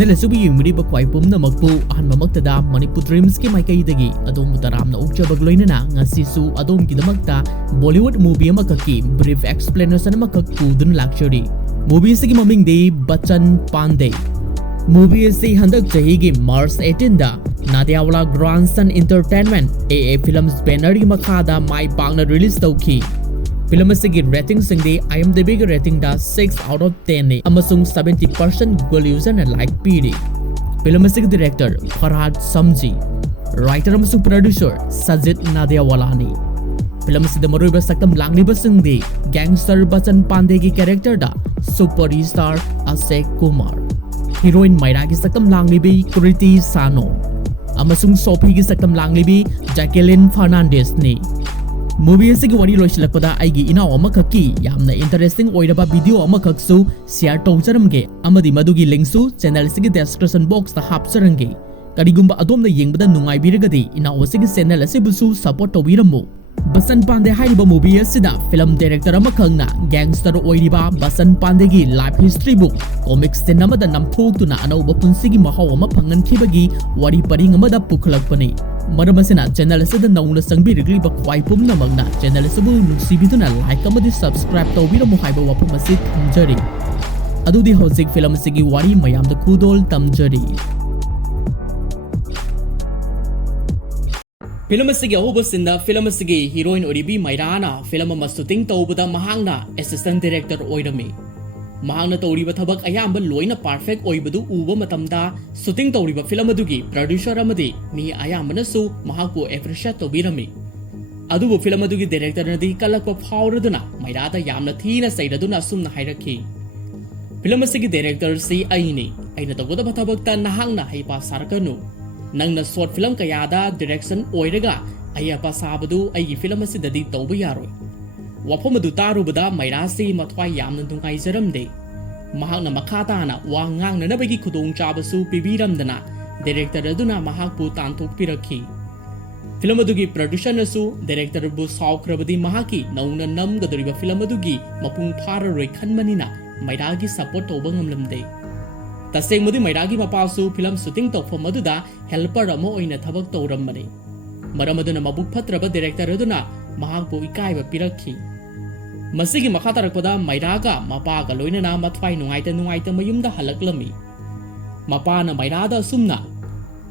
channel asubi yimriba kwai pumna makpu ahanba maktada Manipur Dreams ki maikai-dagi adom taramna ukjabag loinana ngasisu adom kidamakta Bollywood movie amakaki brief explanation amakakpu dun luxury movie sigi maming di Bachchan Paandey movie si handak chahi gi March 18 da Nadiadwala Grandson Entertainment AA Films banner gi makhada mai pakna release tawki film asigi rating singdi IMDb gi rating da 6 out of 10 ni amasung 70% Google user na like piri film asigi director Farhad Samji writer amasung producer Sajid Nadiadwala ni film asida maruiba saktam langliba singdi gangster Bachchan Paandey gi character da superstar Akshay Kumar heroine Maira gi saktam langlibi Kriti Sanon amasung Sophie gi saktam langlibi Jacqueline Fernandez ni movie asigi wari loisilakpada aigi inaw amakaki yamna interesting oiraba video amakaksu share tawjaramge amadi madugi link su channel asigi description box ta hapcharange karigumba adomna yengbada nungaibiragadi inaw asigi channel asibusu support tawbiramu Bachchan Paandey hairiba movie asida film director amakhangna gangster oiriba Bachchan Paandey gi life history book comics tin amada namthoktuna anauba punsigi mahaw ama phangankhibagi wari paring amada pukhalakpani Maramasina channel asida nauna sangbirigriba khwai pumnamakna channel asibu nuksibiduna like amadi subscribe tawbiramu haiba wafam asi thamjari adudi hojik film asigi wari mayamda khudol tamjari film asigi ahoba sinda film asigi heroine oribi Mairana film ama shooting tawbada mahangna assistant director oirami mahangna tawriba thabak ayamba loina perfect oibadu uba matamda shooting tawriba film adugi producer amadi mi ayambana su mahakku appreciate tawbirami adubu film adugi director nadi kalakpa phauraduna Mairada yamna thina sairaduna sumna hairakhi film asigi director si aina tawda thabakta nahangna haipa sarkanu nangna short film kayada direction oiraga ayapa sabadu aigi film asidadi tawba yaroi wafam adu tarubada Mairasi mathwai yamna nungaijaramde mahakna makhatana wa ngangnanabagi khudong chabasu pibiramdana director aduna mahakpu tanthokpirakhi film adugi producer nasu director bu saukrabadi mahaki nauna namgadoriba film adugi mapung phararoi khanmanina Mairagi support tawba ngamlamde tasengmudi Mairagi mapasu film shooting tawfam aduda helper ama oina thabak tawrammani maramaduna mabuk phatraba director aduna mahakpu ikaiba pirakhi masigi makhatarakpada Mairaga mapaga loinana mathwai nungaita mayumda halaklami mapana Mairada sumna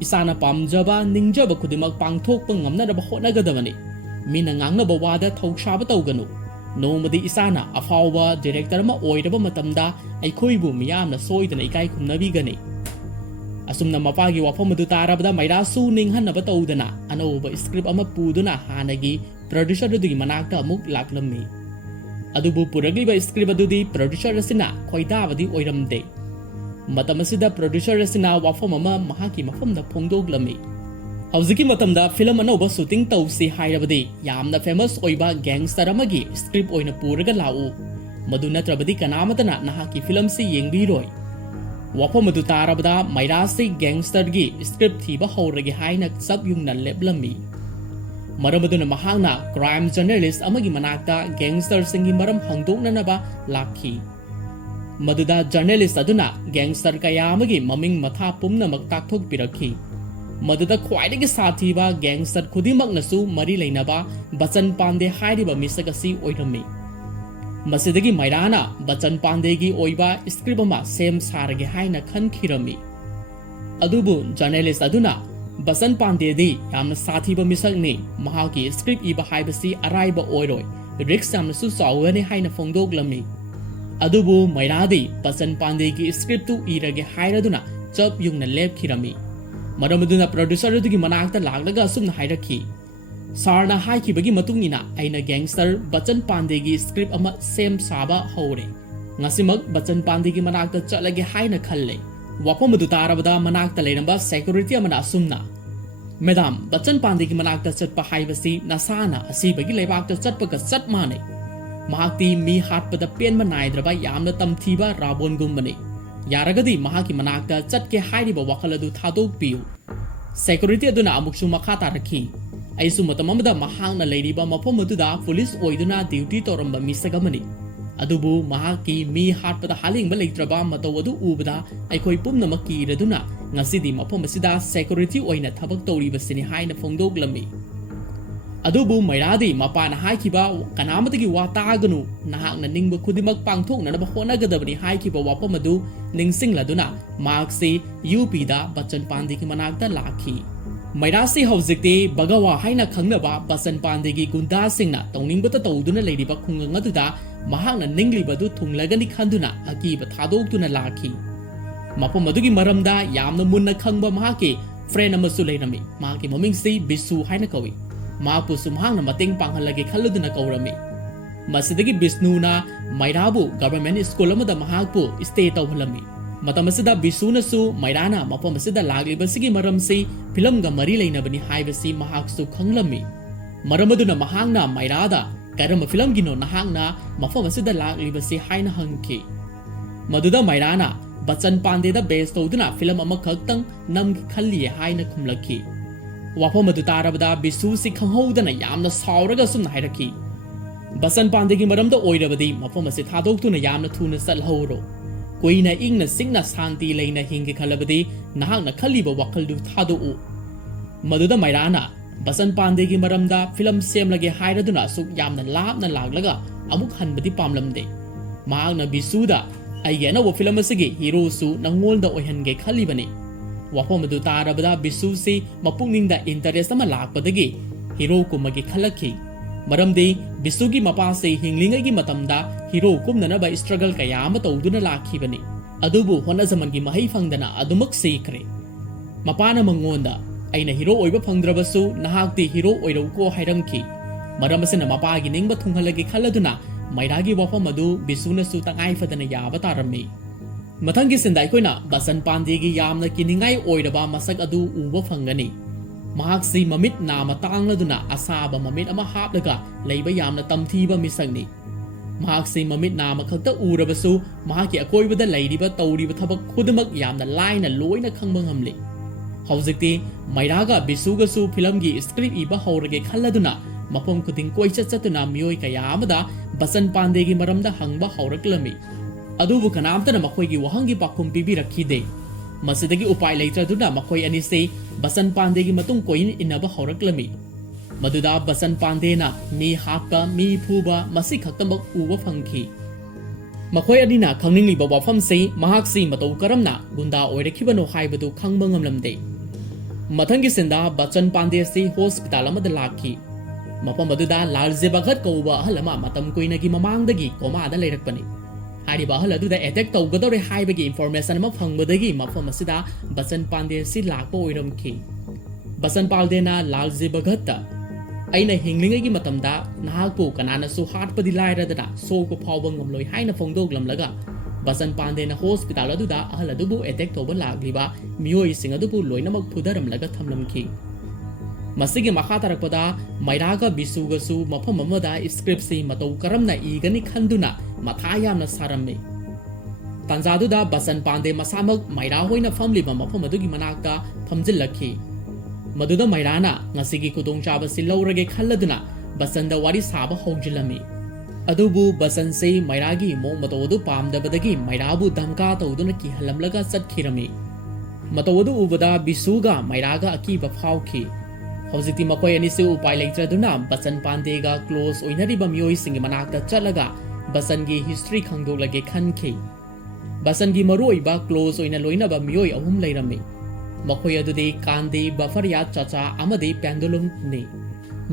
isana pamjaba ningjaba khudimak pangthokpa ngamnaraba hotnagadabani mina ngangnaba wada thaushaba tawganu nomadi isana afawba director ma oiraba matamda aikhoibu miyamna soidana ikai khumnabigani asumna mapagi wafam adu tarabada Mairasu ninghanaba tawdana anauba script ama puduna hanagi producer adugi manakta amuk laklammi adubu puragliba script adudi producer asina khoidabadi oiramde matamasida producer asina wafam ama mahaki mafamda phongdoglami hawziki matamda film anauba shooting tawsi hairabadi yamna famous oiba gangster amagi script oina puraga lau madu natrabadi kanamatana nahaki film si yengbiroi wafam adu tarabada Mairasi gangster gi script thiba hawragi haina sab yungna leblami maramaduna mahangna crime journalist amagi manakta gangster singi maram hangdoknanaba lakhi maduda journalist aduna gangster kaya amagi maming matha pumnamak takthokpirakhi maduda khwaidagi sathiba gangster khudimak nasu mari leinaba Bachchan Paandey hairiba misagasi oirami masidagi Mairana Bachchan Paandey gi oiba script ama sem sarage haina khankhirami adubu journalist aduna Bachchan Paandey di yamna sathiba misakni mahaki script iba haibasi araiba oiroi risk yamna su sawani haina phongdoglami adubu Mairadi Bachchan Paandey gi script tu irage hairaduna chap yungna lepkhirami maramaduna producer adugi manakta laglaga sumna hairakhi sarna haikibagi matungina aina gangster Bachchan Paandey gi script ama sem saba hore ngasimak Bachchan Paandey gi manakta chalage haina khalle wafam adu tarabada manakta leiramba security amana asumna madam Bachchan Paandey gi manakta chatpa haibasi nasana asibagi leibakta chatpaga chatmane mahakti mi hatpada penma naidraba yamna tamthiba rabon gumbani yaragadi mahaki manakta chatke hairiba wakhaladu thadokpiu security aduna amuksu makhata rakhi aisu matamamda mahangna leiriba mafam aduda police oiduna duty toramba misagamani ꯑꯗꯨꯕꯨ ꯃꯍꯥꯛꯀꯤ ꯃꯤ ꯍꯥꯠꯄꯗ ꯍꯥꯂꯤꯡꯕ ꯂꯩꯇ꯭ꯔꯕ ꯃꯇꯧ ꯑꯗꯨ ꯎꯕꯗ ꯑꯩꯈꯣꯏ ꯄꯨꯝꯅꯃꯛ ꯀꯤꯔꯗꯨꯅ ꯉꯁꯤꯗꯤ ꯃꯐꯝ ꯑꯁꯤꯗ ꯁꯦꯀ꯭ꯌꯨꯔꯤꯇꯤ ꯑꯣꯏꯅ ꯊꯕꯛ ꯇꯧꯔꯤꯕꯁꯤꯅꯤ ꯍꯥꯏꯅ ꯐꯣꯡꯗꯣꯛꯂꯝꯃꯤ ꯑꯗꯨꯕꯨ ꯃꯩꯔꯥꯗꯤ ꯃꯄꯥꯅ ꯍꯥꯏꯈꯤꯕ ꯀꯅꯥꯃꯇꯒꯤ ꯋꯥ ꯇꯥꯒꯅꯨ ꯅꯍꯥꯛꯅ ꯅꯤꯡꯕ ꯈꯨꯗꯤꯡꯃꯛ ꯄꯥꯡꯊꯣꯛꯅꯅꯕ ꯍꯣꯠꯅꯒꯗꯕꯅꯤ ꯍꯥꯏꯈꯤꯕ ꯋꯥꯐꯝ ꯑꯗꯨ ꯅꯤꯡꯁꯤꯡꯂꯗꯨꯅ ꯃꯍꯥꯛꯁꯤ ꯌꯨꯄꯤꯗ ꯕꯆꯟ ꯄꯥꯟꯗꯦꯒꯤ ꯃꯅꯥꯛꯇ ꯂꯥꯛꯈꯤ ꯃꯩꯔꯥꯁꯤ ꯍꯧꯖꯤꯛꯇꯤ ꯕꯒꯋꯥ ꯍꯥꯏꯅ ꯈꯪꯅꯕ ꯕꯆꯟ ꯄꯥꯟꯗꯦꯒꯤ ꯒꯨꯟꯗꯥꯁꯤꯡꯅ ꯇꯧꯅꯤꯡꯕꯇ ꯇꯧꯗꯨꯅ ꯂꯩꯔꯤꯕ ꯈꯨꯡꯒꯪ ꯑꯗꯨꯗ ꯃꯍꯥꯛꯅ ꯅꯤꯡꯂꯤꯕꯗꯨ ꯊꯨꯡꯂꯒꯅꯤ ꯈꯟꯗꯨꯅ ꯑꯀꯤꯕ ꯊꯥꯗꯣꯛꯇꯨꯅ ꯂꯥꯛꯈꯤ ꯃꯐꯝ ꯑꯗꯨꯒꯤ ꯃꯔꯝꯗ ꯌꯥꯝꯅ ꯃꯨꯟꯅ ꯈꯪꯕ ꯃꯍꯥꯛꯀꯤ ꯐ꯭ꯔꯦꯟ ꯑꯃꯁꯨ ꯂꯩꯔꯝꯃꯤ ꯃꯍꯥꯛꯀꯤ ꯃꯃꯤꯡꯁꯤ ꯕꯤꯁꯨ ꯍꯥꯏꯅ ꯀꯧꯏ ꯃꯍꯥꯛꯄꯨꯁꯨ ꯃꯍꯥꯛꯅ ꯃꯇꯦꯡ ꯄꯥꯡꯍꯜꯂꯒꯦ ꯈꯜꯂꯨꯗꯨꯅ ꯀꯧꯔꯝꯃꯤ ꯃꯁꯤꯗꯒꯤ ꯕꯤꯁꯅꯨꯅ ꯃꯩꯔꯥꯕꯨ ꯒꯚꯔꯟꯃꯦꯟꯠ ꯁ꯭ꯀꯨꯜ ꯑꯃꯗ ꯃꯍꯥꯛꯄꯨ ꯁ꯭ꯇꯦ ꯇꯧꯍꯜꯂꯝꯃꯤ ꯃꯇꯝ ꯑꯁꯤꯗ ꯕꯤꯁꯨꯅꯁꯨ ꯃꯩꯔꯥꯅ ꯃꯐꯝ ꯑꯁꯤꯗ ꯂꯥꯛꯂꯤꯕꯁꯤꯒꯤ ꯃꯔꯝꯁꯤ ꯐꯤꯂꯝꯒ ꯃꯔꯤ ꯂꯩꯅꯕꯅꯤ ꯍꯥꯏꯕꯁꯤ ꯃꯍꯥꯛꯁꯨ ꯈꯪꯂꯝꯃꯤ ꯃꯔꯝ ꯑꯗꯨꯅ ꯃꯍꯥꯛꯅ ꯃꯩꯔꯥꯗ ꯀꯔꯝꯕ ꯐꯤꯂꯝꯒꯤꯅꯣ ꯅꯍꯥꯛꯅ ꯃꯐꯝ ꯑꯁꯤꯗ ꯂꯥꯛꯂꯤꯕꯁꯤ ꯍꯥꯏꯅ ꯍꯪꯈꯤ ꯃꯗꯨꯗ ꯃꯩꯔꯥꯅ ꯕꯆꯟ ꯄꯥꯟꯗꯦꯗ ꯕꯦꯁ ꯇꯧꯗꯨꯅ ꯐꯤꯂꯝ ꯑꯃꯈꯛꯇꯪ ꯅꯝꯒꯦ ꯈꯜꯂꯤꯌꯦ ꯍꯥꯏꯅ ꯈꯨꯝꯂꯛꯈꯤ ꯋꯥꯐꯝ ꯑꯗꯨ ꯇꯥꯔꯕꯗ ꯕꯤꯁꯨꯁꯤ ꯈꯪꯍꯧꯗꯅ ꯌꯥꯝꯅ ꯁꯥꯎꯔꯒ ꯁꯨꯝꯅ ꯍꯥꯏꯔꯛꯈꯤ ꯕꯆꯟ ꯄꯥꯟꯗꯦꯒꯤ ꯃꯔꯝꯗ ꯑꯣꯏꯔꯕꯗꯤ ꯃꯐꯝ ꯑꯁꯤ ꯊꯥꯗꯣꯛꯇꯨꯅ ꯌꯥꯝꯅ ꯊꯨꯅ ꯆꯠꯍꯧꯔꯣ ꯀꯨꯏꯅ ꯏꯪꯅ ꯆꯤꯛꯅ ꯁꯥꯟꯇꯤ ꯂꯩꯅ ꯍꯤꯡꯒꯦ ꯈꯜꯂꯕꯗꯤ ꯅꯍꯥꯛꯅ ꯈꯜꯂꯤꯕ ꯋꯥꯈꯜꯗꯨ ꯊꯥꯗꯣꯛꯎ ꯃꯗꯨꯗ ꯃꯩꯔꯥꯅ ꯕꯆꯟ ꯄꯥꯟꯗꯦꯒꯤ ꯃꯔꯝꯗ ꯐꯤꯂꯝ ꯁꯦꯝꯂꯒꯦ ꯍꯥꯏꯔꯗꯨꯅ ꯑꯁꯨꯛ ꯌꯥꯝꯅ ꯂꯥꯞꯅ ꯂꯥꯛꯂꯒ ꯑꯃꯨꯛ ꯍꯟꯕꯗꯤ ꯄꯥꯝꯂꯝꯗꯦ ꯃꯍꯥꯛꯅ ꯕꯤꯁꯨꯗ ꯑꯩꯒꯤ ꯑꯅꯧꯕ ꯐꯤꯂꯝ ꯑꯁꯤꯒꯤ ꯍꯤꯔꯣꯁꯨ ꯅꯉꯣꯟꯗ ꯑꯣꯏꯍꯟꯒꯦ ꯈꯜꯂꯤꯕꯅꯤ ꯋꯥꯐꯝ ꯑꯗꯨ ꯇꯥꯔꯕꯗ ꯕꯤꯁꯨꯁꯤ ꯃꯄꯨꯛꯅꯤꯡꯗ ꯏꯟꯇꯔꯦꯁ ꯑꯃ ꯂꯥꯛꯄꯗꯒꯤ ꯍꯤꯔꯣ ꯀꯨꯝꯃꯒꯦ ꯈꯜꯂꯛꯈꯤ ꯃꯔꯝꯗꯤ ꯕꯤꯁꯨꯒꯤ ꯃꯄꯥꯁꯤ ꯍꯤꯡꯂꯤꯉꯩꯒꯤ ꯃꯇꯝꯗ ꯍꯤꯔꯣ ꯀꯨꯝꯅꯅꯕ ꯁꯇ꯭ꯔꯒꯜ ꯀꯌꯥ ꯑꯃ ꯇꯧꯗꯨꯅ ꯂꯥꯛꯈꯤꯕꯅꯤ ꯑꯗꯨꯕꯨ ꯍꯣꯠꯅꯖꯃꯟꯒꯤ ꯃꯍꯩ ꯐꯪꯗꯅ ꯑꯗꯨꯃꯛ ꯁꯤꯈ꯭ꯔꯦ ꯃꯄꯥꯅ ꯃꯉꯣꯟꯗ ꯑꯩꯅ ꯍꯤꯔꯣ ꯑꯣꯏꯕ ꯐꯪꯗ꯭ꯔꯕꯁꯨ ꯅꯍꯥꯛꯇꯤ ꯍꯤꯔꯣ ꯑꯣꯏꯔꯧꯀꯣ ꯍꯥꯏꯔꯝꯈꯤ ꯃꯔꯝ ꯑꯁꯤꯅ ꯃꯄꯥꯒꯤ ꯅꯤꯡꯕ ꯊꯨꯡꯍꯜꯂꯒꯦ ꯈꯜꯂꯗꯨꯅ ꯃꯩꯔꯥꯒꯤ ꯋꯥꯐꯝ ꯑꯗꯨ ꯕꯤꯁꯨꯅꯁꯨ ꯇꯉꯥꯏ ꯐꯗꯅ ꯌꯥꯕ ꯇꯥꯔꯝꯃꯤ ꯃꯊꯪꯒꯤ ꯁꯤꯟꯗ ꯑꯩꯈꯣꯏꯅ ꯕꯆꯟ ꯄꯥꯟꯗꯦꯒꯤ ꯌꯥꯝꯅ ꯀꯤꯅꯤꯡꯉꯥꯏ ꯑꯣꯏꯔꯕ ꯃꯁꯛ ꯑꯗꯨ ꯎꯕ ꯐꯪꯒꯅꯤ ꯃꯍꯥꯛꯁꯤ ꯃꯃꯤꯠ ꯅꯥꯃ ꯇꯥꯡꯂꯗꯨꯅ ꯑꯁꯥꯕ ꯃꯃꯤꯠ ꯑꯃ ꯍꯥꯞꯂꯒ ꯂꯩꯕ ꯌꯥꯝꯅ ꯇꯝꯊꯤꯕ ꯃꯤꯁꯛꯅꯤ ꯃꯍꯥꯛꯁꯤ ꯃꯃꯤꯠ ꯅꯥꯃ ꯈꯛꯇ ꯎꯔꯕꯁꯨ ꯃꯍꯥꯛꯀꯤ ꯑꯀꯣꯏꯕꯗ ꯂꯩꯔꯤꯕ ꯇꯧꯔꯤꯕ ꯊꯕꯛ ꯈꯨꯗꯤꯡꯃꯛ ꯌꯥꯝꯅ ꯂꯥꯏꯅ ꯂꯣꯏꯅ ꯈꯪꯕ ꯉꯝꯂꯤ ꯍꯧꯖꯤꯛꯇꯤ ꯃꯩꯔꯥꯒ ꯕꯤꯁꯨꯒꯁꯨ ꯐꯤꯂꯝꯒꯤ ꯁꯀ꯭ꯔꯤꯞ ꯏꯕ ꯍꯧꯔꯒꯦ ꯈꯜꯂꯗꯨꯅ ꯃꯐꯝ ꯈꯨꯗꯤꯡ ꯀꯣꯏꯆꯠ ꯆꯠꯇꯨꯅ ꯃꯤꯑꯣꯏ ꯀꯌꯥ ꯑꯃꯗ ꯕꯆꯟ ꯄꯥꯟꯗꯦꯒꯤ ꯃꯔꯝꯗ ꯍꯪꯕ ꯍꯧꯔꯛꯂꯝꯃꯤ ꯑꯗꯨꯕꯨ ꯀꯅꯥꯝꯇꯅ ꯃꯈꯣꯏꯒꯤ ꯋꯥꯍꯪꯒꯤ ꯄꯥꯎꯈꯨꯝ ꯄꯤꯕꯤꯔꯛꯈꯤꯗꯦ ꯃꯁꯤꯗꯒꯤ ꯎꯄꯥꯏ ꯂꯩꯇ꯭ꯔꯗꯨꯅ ꯃꯈꯣꯏ ꯑꯅꯤꯁꯤ ꯕꯆꯟ ꯄꯥꯟꯗꯦꯒꯤ ꯃꯇꯨꯡ ꯀꯣꯏꯅ ꯏꯟꯅꯕ ꯍꯧꯔꯛꯂꯝꯃꯤ ꯃꯗꯨꯗ ꯕꯆꯟ ꯄꯥꯟꯗꯦꯅ ꯃꯤ ꯍꯥꯠꯄ ꯃꯤ ꯐꯨꯕ ꯃꯁꯤ ꯈꯛꯇꯃꯛ ꯎꯕ ꯐꯪꯈꯤ ꯃꯈꯣꯏ ꯑꯅꯤꯅ ꯈꯪꯅꯤꯡꯂꯤꯕ ꯋꯥꯐꯝꯁꯤ ꯃꯍꯥꯛꯁꯤ ꯃꯇꯧ ꯀꯔꯝꯅ ꯒꯨꯟꯗꯥ ꯑꯣꯏꯔꯛꯈꯤꯕꯅꯣ ꯍꯥꯏꯕꯗꯨ ꯈꯪꯕ ꯉꯝꯂꯝꯗꯦ ꯃꯊꯪꯒꯤ ꯁꯤꯟꯗ ꯕꯆꯟ ꯄꯥꯟꯗꯦꯁꯤ ꯍꯣꯁꯄꯤꯇꯥꯜ ꯑꯃꯗ ꯂꯥꯛꯈꯤ ꯃꯐꯝ ꯑꯗꯨꯗ ꯂꯥꯜꯖꯦ ꯕꯒꯠ ꯀꯧꯕ ꯑꯍꯜ ꯑꯃ ꯃꯇꯝ ꯀꯨꯏꯅꯒꯤ ꯃꯃꯥꯡꯗꯒꯤ ꯀꯣꯃꯥꯗ ꯂꯩꯔꯛꯄꯅꯤ ꯍꯥꯏꯔꯤꯕ ꯑꯍꯜ ꯑꯗꯨꯗ ꯑꯦꯇꯦꯛ ꯇꯧꯒꯗꯧꯔꯦ ꯍꯥꯏꯕꯒꯤ ꯏꯟꯐꯣꯔꯃꯦꯁꯟ ꯑꯃ ꯐꯪꯕꯗꯒꯤ ꯃꯐꯝ ꯑꯁꯤꯗ ꯕꯆꯟ ꯄꯥꯟꯗꯦꯁꯤ ꯂꯥꯛꯄ ꯑꯣꯏꯔꯝꯈꯤ ꯕꯆꯟ ꯄꯥꯟꯗꯦꯅ ꯂꯥꯜꯖꯦ ꯕꯒꯠꯇ ꯑꯩꯅ ꯍꯤꯡꯂꯤꯉꯩꯒꯤ ꯃꯇꯝꯗ ꯅꯍꯥꯛꯄꯨ ꯀꯅꯥꯅꯁꯨ ꯍꯥꯠꯄꯗꯤ ꯂꯥꯏꯔꯗꯅ ꯁꯣꯛꯄ ꯐꯥꯎꯕ ꯉꯝꯂꯣꯏ ꯍꯥꯏꯅ ꯐꯣꯡꯗꯣꯛꯂꯝꯂꯒ ꯕꯆꯟ ꯄꯥꯟꯗꯦꯅ ꯍꯣꯁꯄꯤꯇꯥꯜ ꯑꯗꯨꯗ ꯑꯍꯜ ꯑꯗꯨꯕꯨ ꯑꯦꯇꯦꯛ ꯇꯧꯕ ꯂꯥꯛꯂꯤꯕ ꯃꯤꯑꯣꯏꯁꯤꯡ ꯑꯗꯨꯕꯨ ꯂꯣꯏꯅꯃꯛ ꯐꯨꯗꯔꯝꯂꯒ ꯊꯝꯂꯝꯈꯤ ꯃꯁꯤꯒꯤ ꯃꯈꯥ ꯇꯥꯔꯛꯄꯗ ꯃꯩꯔꯥꯒ ꯕꯤꯁꯨꯒꯁꯨ ꯃꯐꯝ ꯑꯃꯗ ꯁꯀ꯭ꯔꯤꯞꯁꯤ ꯃꯇꯧ ꯀꯔꯝꯅ ꯏꯒꯅꯤ ꯈꯟꯗꯨꯅ ꯃꯊꯥ ꯌꯥꯝꯅ ꯁꯥꯔꯝꯃꯤ ꯇꯥꯟꯖꯥꯗꯨꯗ ꯕꯆꯟ ꯄꯥꯟꯗꯦ ꯃꯁꯥꯃꯛ ꯃꯩꯔꯥ ꯍꯣꯏꯅ ꯐꯝꯂꯤꯕ ꯃꯐꯝ ꯑꯗꯨꯒꯤ ꯃꯅꯥꯛꯇ ꯐꯝꯖꯤꯜꯂꯛꯈꯤ ꯃꯗꯨꯗ ꯃꯩꯔꯥꯅ ꯉꯁꯤꯒꯤ ꯈꯨꯗꯣꯡꯆꯥꯕꯁꯤ ꯂꯧꯔꯒꯦ ꯈꯜꯂꯗꯨꯅ ꯕꯆꯟꯗ ꯋꯥꯔꯤ ꯁꯥꯕ ꯍꯧꯖꯤꯜꯂꯝꯃꯤ ꯑꯗꯨꯕꯨ ꯕꯆꯟꯁꯤ ꯃꯩꯔꯥꯒꯤ ꯃꯑꯣꯡ ꯃꯇꯧ ꯑꯗꯨ ꯄꯥꯝꯗꯕꯗꯒꯤ ꯃꯩꯔꯥꯕꯨ ꯙꯝꯀꯥ ꯇꯧꯗꯨꯅ ꯀꯤꯍꯜꯂꯝꯂꯒ ꯆꯠꯈꯤꯔꯝꯃꯤ ꯃꯇꯧ ꯑꯗꯨ ꯎꯕꯗ ꯕꯤꯁꯨꯒ ꯃꯩꯔꯥꯒ ꯑꯀꯤꯕ ꯐꯥꯎꯈꯤ ꯍꯧꯖꯤꯛꯇꯤ ꯃꯈꯣꯏ ꯑꯅꯤꯁꯤ ꯎꯄꯥꯏ ꯂꯩꯇ꯭ꯔꯗꯨꯅ ꯕꯆꯟ ꯄꯥꯟꯗꯦꯒ ꯀ꯭ꯂꯣꯖ ꯑꯣꯏꯅꯔꯤꯕ ꯃꯤꯑꯣꯏꯁꯤꯡꯒꯤ ꯃꯅꯥꯛꯇ ꯆꯠꯂꯒ ꯕꯆꯟꯒꯤ ꯍꯤꯁꯇ꯭ꯔꯤ ꯈꯪꯗꯣꯛꯂꯒꯦ ꯈꯟꯈꯤ ꯕꯆꯟꯒꯤ ꯃꯔꯨꯑꯣꯏꯕ ꯀ꯭ꯂꯣꯖ ꯑꯣꯏꯅ ꯂꯣꯏꯅꯕ ꯃꯤꯑꯣꯏ ꯑꯍꯨꯝ ꯂꯩꯔꯝꯃꯤ ꯃꯈꯣꯏ ꯑꯗꯨꯗꯤ ꯀꯥꯟꯗꯤ ꯕꯐꯔꯌꯥꯠ ꯆꯆꯥ ꯑꯃꯗꯤ ꯄꯦꯟꯗꯨꯂꯨꯝꯅꯤ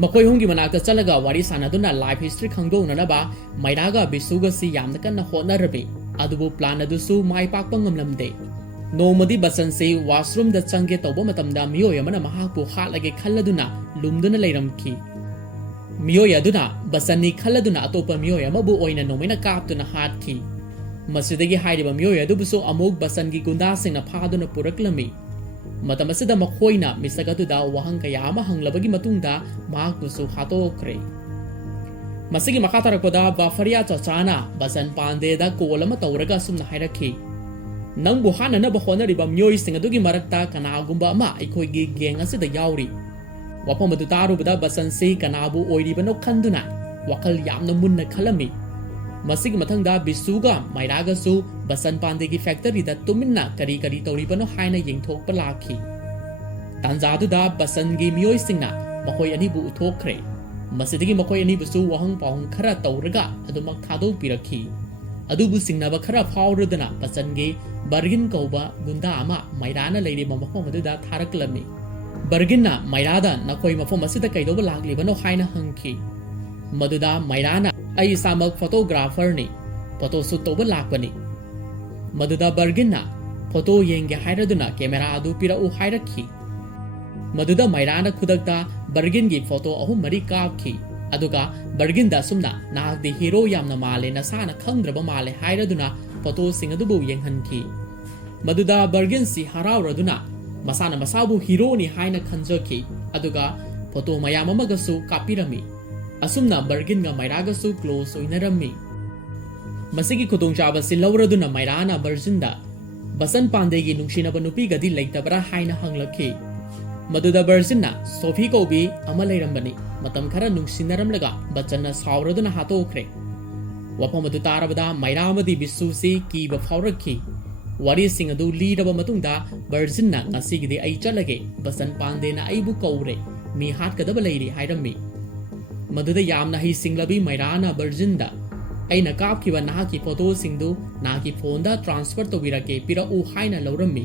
ꯃꯈꯣꯏ ꯑꯍꯨꯝꯒꯤ ꯃꯅꯥꯛꯇ ꯆꯠꯂꯒ ꯋꯥꯔꯤ ꯁꯥꯟꯅꯗꯨꯅ ꯂꯥꯏꯐ ꯍꯤꯁꯇ꯭ꯔꯤ ꯈꯪꯗꯣꯛꯅꯅꯕ ꯃꯩꯔꯥꯒ ꯕꯤꯁꯨꯒꯁꯤ ꯌꯥꯝꯅ ꯀꯟꯅ ꯍꯣꯠꯅꯔꯝꯃꯤ ꯑꯗꯨꯕꯨ ꯄ꯭ꯂꯥꯟ ꯑꯗꯨꯁꯨ ꯃꯥꯏ ꯄꯥꯛꯄ ꯉꯝꯂꯝꯗꯦ ꯅꯣꯡꯃꯗꯤ ꯕꯆꯟꯁꯤ ꯋꯥꯁꯔꯨꯝꯗ ꯆꯪꯒꯦ ꯇꯧꯕ ꯃꯇꯝꯗ ꯃꯤꯑꯣꯏ ꯑꯃꯅ ꯃꯍꯥꯛꯄꯨ ꯍꯥꯠꯂꯒꯦ ꯈꯜꯂꯗꯨꯅ ꯂꯨꯝꯗꯨꯅ ꯂꯩꯔꯝꯈꯤ ꯃꯤꯑꯣꯏ ꯑꯗꯨꯅ ꯕꯆꯟꯅꯤ ꯈꯜꯂꯗꯨꯅ ꯑꯇꯣꯞꯄ ꯃꯤꯑꯣꯏ ꯑꯃꯕꯨ ꯑꯣꯏꯅ ꯅꯣꯡꯃꯩꯅ ꯀꯥꯞꯇꯨꯅ ꯍꯥꯠꯈꯤ ꯃꯁꯤꯗꯒꯤ ꯍꯥꯏꯔꯤꯕ ꯃꯤꯑꯣꯏ ꯑꯗꯨꯕꯨꯁꯨ ꯑꯃꯨꯛ ꯕꯆꯟꯒꯤ ꯒꯨꯟꯗꯥꯁꯤꯡꯅ ꯐꯥꯗꯨꯅ ꯄꯨꯔꯛꯂꯝꯃꯤ ꯃꯇꯝ ꯑꯁꯤꯗ ꯃꯈꯣꯏꯅ ꯃꯤꯁꯛ ꯑꯗꯨꯗ ꯋꯥꯍꯪ ꯀꯌꯥ ꯑꯃ ꯍꯪꯂꯕꯒꯤ ꯃꯇꯨꯡꯗ ꯃꯍꯥꯛꯄꯨꯁꯨ ꯍꯥꯠꯇꯣꯛꯈ꯭ꯔꯦ ꯃꯁꯤꯒꯤ ꯃꯈꯥ ꯇꯥꯔꯛꯄꯗ ꯕꯐꯔꯌꯥ ꯆꯆꯥꯅ ꯕꯆꯟ ꯄꯥꯟꯗꯦꯗ ꯀꯣꯜ ꯑꯃ ꯇꯧꯔꯒ ꯑꯁꯨꯝꯅ ꯍꯥꯏꯔꯛꯈꯤ ꯅꯪꯕꯨ ꯍꯥꯠꯅꯅꯕ ꯍꯣꯠꯅꯔꯤꯕ ꯃꯤꯑꯣꯏꯁꯤꯡ ꯑꯗꯨꯒꯤ ꯃꯔꯛꯇ ꯀꯅꯥꯒꯨꯝꯕ ꯑꯃ ꯑꯩꯈꯣꯏꯒꯤ ꯒꯦꯡ ꯑꯁꯤꯗ ꯌꯥꯎꯔꯤ ꯋꯥꯐꯝ ꯑꯗꯨ ꯇꯥꯔꯨꯕꯗ ꯕꯆꯟꯁꯤ ꯀꯅꯥꯕꯨ ꯑꯣꯏꯔꯤꯕꯅꯣ ꯈꯟꯗꯨꯅ ꯋꯥꯈꯜ ꯌꯥꯝꯅ ꯃꯨꯟꯅ ꯈꯜꯂꯝꯃꯤ ꯃꯁꯤꯒꯤ ꯃꯊꯪꯗ ꯕꯤꯁꯨꯒ ꯃꯥꯏꯔꯥꯒꯁꯨ ꯕꯆꯟ ꯄꯥꯟꯗꯦꯒꯤ ꯐꯦꯛꯇꯔꯤꯗ ꯇꯨꯃꯤꯟꯅ ꯀꯔꯤ ꯀꯔꯤ ꯇꯧꯔꯤꯕꯅꯣ ꯍꯥꯏꯅ ꯌꯦꯡꯊꯣꯛꯄ ꯂꯥꯛꯈꯤ꯫ ꯇꯥꯟꯖꯥꯗꯨꯗ ꯕꯆꯟꯒꯤ ꯃꯤꯑꯣꯏꯁꯤꯡꯅ ꯃꯈꯣꯏ ꯑꯅꯤꯕꯨ ꯎꯠꯊꯣꯛꯈ꯭ꯔꯦ꯫ ꯃꯁꯤꯗꯒꯤ ꯃꯈꯣꯏ ꯑꯅꯤꯕꯨꯁꯨ ꯋꯥꯍꯪ ꯄꯥꯎꯍꯪ ꯈꯔ ꯇꯧꯔꯒ ꯑꯗꯨꯃꯛ ꯊꯥꯗꯣꯛꯄꯤꯔꯛꯈꯤ꯫ ꯑꯗꯨꯕꯨ ꯆꯤꯡꯅꯕ ꯈꯔ ꯐꯥꯎꯔꯗꯨꯅ ꯕꯆꯟꯒꯤ ꯕꯔꯒꯤꯟ ꯀꯧꯕ ꯒꯨꯟꯗꯥ ꯑꯃ ꯃꯥꯏꯔꯥꯅ ꯂꯩꯔꯤꯕ ꯃꯐꯝ ꯑꯗꯨꯗ ꯊꯥꯔꯛꯂꯝꯃꯤ꯫ ꯕꯔꯒꯤꯟꯅ ꯃꯥꯏꯔꯥꯗ ꯅꯈꯣꯏ ꯃꯐꯝ ꯑꯁꯤꯗ ꯀꯩꯗꯧꯕ ꯂꯥꯛꯂꯤꯕꯅꯣ ꯍꯥꯏꯅ ꯍꯪꯈꯤ꯫ ꯃꯗꯨꯗ ꯃꯥꯏꯔꯥꯅ ꯑꯩ ꯏꯁꯥꯃꯛ ꯐꯣꯇꯣꯒ꯭ꯔꯥꯐꯔꯅꯤ, ꯐꯣꯇꯣ ꯁꯨꯠ ꯇꯧꯕ ꯂꯥꯛꯄꯅꯤ꯫ ꯃꯗꯨꯗ ꯕꯔꯒꯤꯟꯅ ꯐꯣꯇꯣ ꯌꯦꯡꯒꯦ ꯍꯥꯏꯔꯗꯨꯅ ꯀꯦꯃꯦꯔꯥ ꯑꯗꯨ ꯄꯤꯔꯛꯎ ꯍꯥꯏꯔꯛꯈꯤ꯫ ꯃꯗꯨꯗ ꯃꯥꯏꯔꯥꯅ ꯈꯨꯗꯛꯇ ꯕꯔꯒꯤꯟꯒꯤ ꯐꯣꯇꯣ 3-4 ꯀꯥꯞꯈꯤ꯫ ꯑꯗꯨꯒ ꯕꯔꯒꯤꯟꯗ ꯑꯁꯨꯝꯅ ꯅꯍꯥꯛꯇꯤ ꯍꯤꯔꯣ ꯌꯥꯝꯅ ꯃꯥꯜꯂꯦ, ꯅꯁꯥꯅ ꯈꯪꯗ꯭ꯔꯕ ꯃꯥꯜꯂꯦ ꯍꯥꯏꯔꯗꯨꯅ ꯐꯣꯇꯣꯁꯤꯡ ꯑꯗꯨꯕꯨ ꯌꯦꯡꯍꯟꯈꯤ꯫ ꯃꯗꯨꯗ ꯕꯔꯒꯤꯟꯁꯤ ꯍꯔꯥꯎꯔꯗꯨꯅ ꯃꯁꯥꯅ ꯃꯁꯥꯕꯨ ꯍꯤꯔꯣꯅꯤ ꯍꯥꯏꯅ ꯈꯟꯖꯈꯤ꯫ ꯑꯗꯨꯒ ꯐꯣꯇꯣ ꯃꯌꯥꯝ ꯑꯃꯒꯁꯨ ꯀꯥꯞꯄꯤꯔꯝꯃꯤ꯫ ꯑꯁꯨꯝꯅ ꯕꯔꯒꯤꯟꯒ ꯃꯥꯏꯔꯥꯒꯁꯨ ꯀ꯭ꯂꯣꯖ ꯑꯣꯏꯅꯔꯝꯃꯤ꯫ ꯃꯁꯤꯒꯤ ꯈꯨꯗꯣꯡꯆꯥꯕꯁꯤ ꯂꯧꯔꯗꯨꯅ ꯃꯥꯏꯔꯥꯅ ꯕꯔꯖꯤꯟꯗ ꯕꯆꯟ ꯄꯥꯟꯗꯦꯒꯤ ꯅꯨꯡꯁꯤꯅꯕ ꯅꯨꯄꯤꯒꯗꯤ ꯂꯩꯇꯕ꯭ꯔꯥ ꯍꯥꯏꯅ ꯍꯪꯂꯛꯈꯤ꯫ ꯃꯗꯨꯗ ꯕꯔꯖꯤꯟꯅ ꯁꯣꯐꯤ ꯀꯧꯕꯤ ꯑꯃ ꯂꯩꯔꯝꯕꯅꯤ, ꯃꯇꯝ ꯈꯔ ꯅꯨꯡꯁꯤꯅꯔꯝꯂꯒ ꯕꯆꯟꯅ ꯁꯥꯎꯔꯗꯨꯅ ꯍꯥꯠꯇꯣꯛꯈ꯭ꯔꯦ꯫ ꯋꯥꯐꯝ ꯑꯗꯨ ꯇꯥꯔꯕꯗ ꯃꯥꯏꯔꯥ ꯑꯃꯗꯤ ꯕꯤꯁꯨꯁꯤ ꯀꯤꯕ ꯐꯥꯎꯔꯛꯈꯤ꯫ ꯋꯥꯔꯤꯁꯤꯡ ꯑꯗꯨ ꯂꯤꯔꯕ ꯃꯇꯨꯡꯗ ꯕꯔꯖꯤꯟꯅ ꯉꯁꯤꯒꯤꯗꯤ ꯑꯩ ꯆꯠꯂꯒꯦ, ꯕꯆꯟ ꯄꯥꯟꯗꯦꯅ ꯑꯩꯕꯨ ꯀꯧꯔꯦ, ꯃꯤ ꯍꯥꯠꯀꯗꯕ ꯂꯩꯔꯤ ꯍꯥꯏꯔꯝꯃꯤ꯫ ꯃꯗꯨꯗ ꯌꯥꯝꯅ ꯍꯩꯁꯤꯡꯂꯕꯤ ꯃꯥꯏꯔꯥꯅ ꯕꯔꯖꯤꯟꯗ ꯑꯩꯅ ꯀꯥꯞꯈꯤꯕ ꯅꯍꯥꯛꯀꯤ ꯐꯣꯇꯣꯁꯤꯡꯗꯨ ꯅꯍꯥꯛꯀꯤ ꯐꯣꯟꯗ ꯇ꯭ꯔꯥꯟꯁꯐꯔ ꯇꯧꯕꯤꯔꯛꯀꯦ, ꯄꯤꯔꯛꯎ ꯍꯥꯏꯅ ꯂꯧꯔꯝꯃꯤ꯫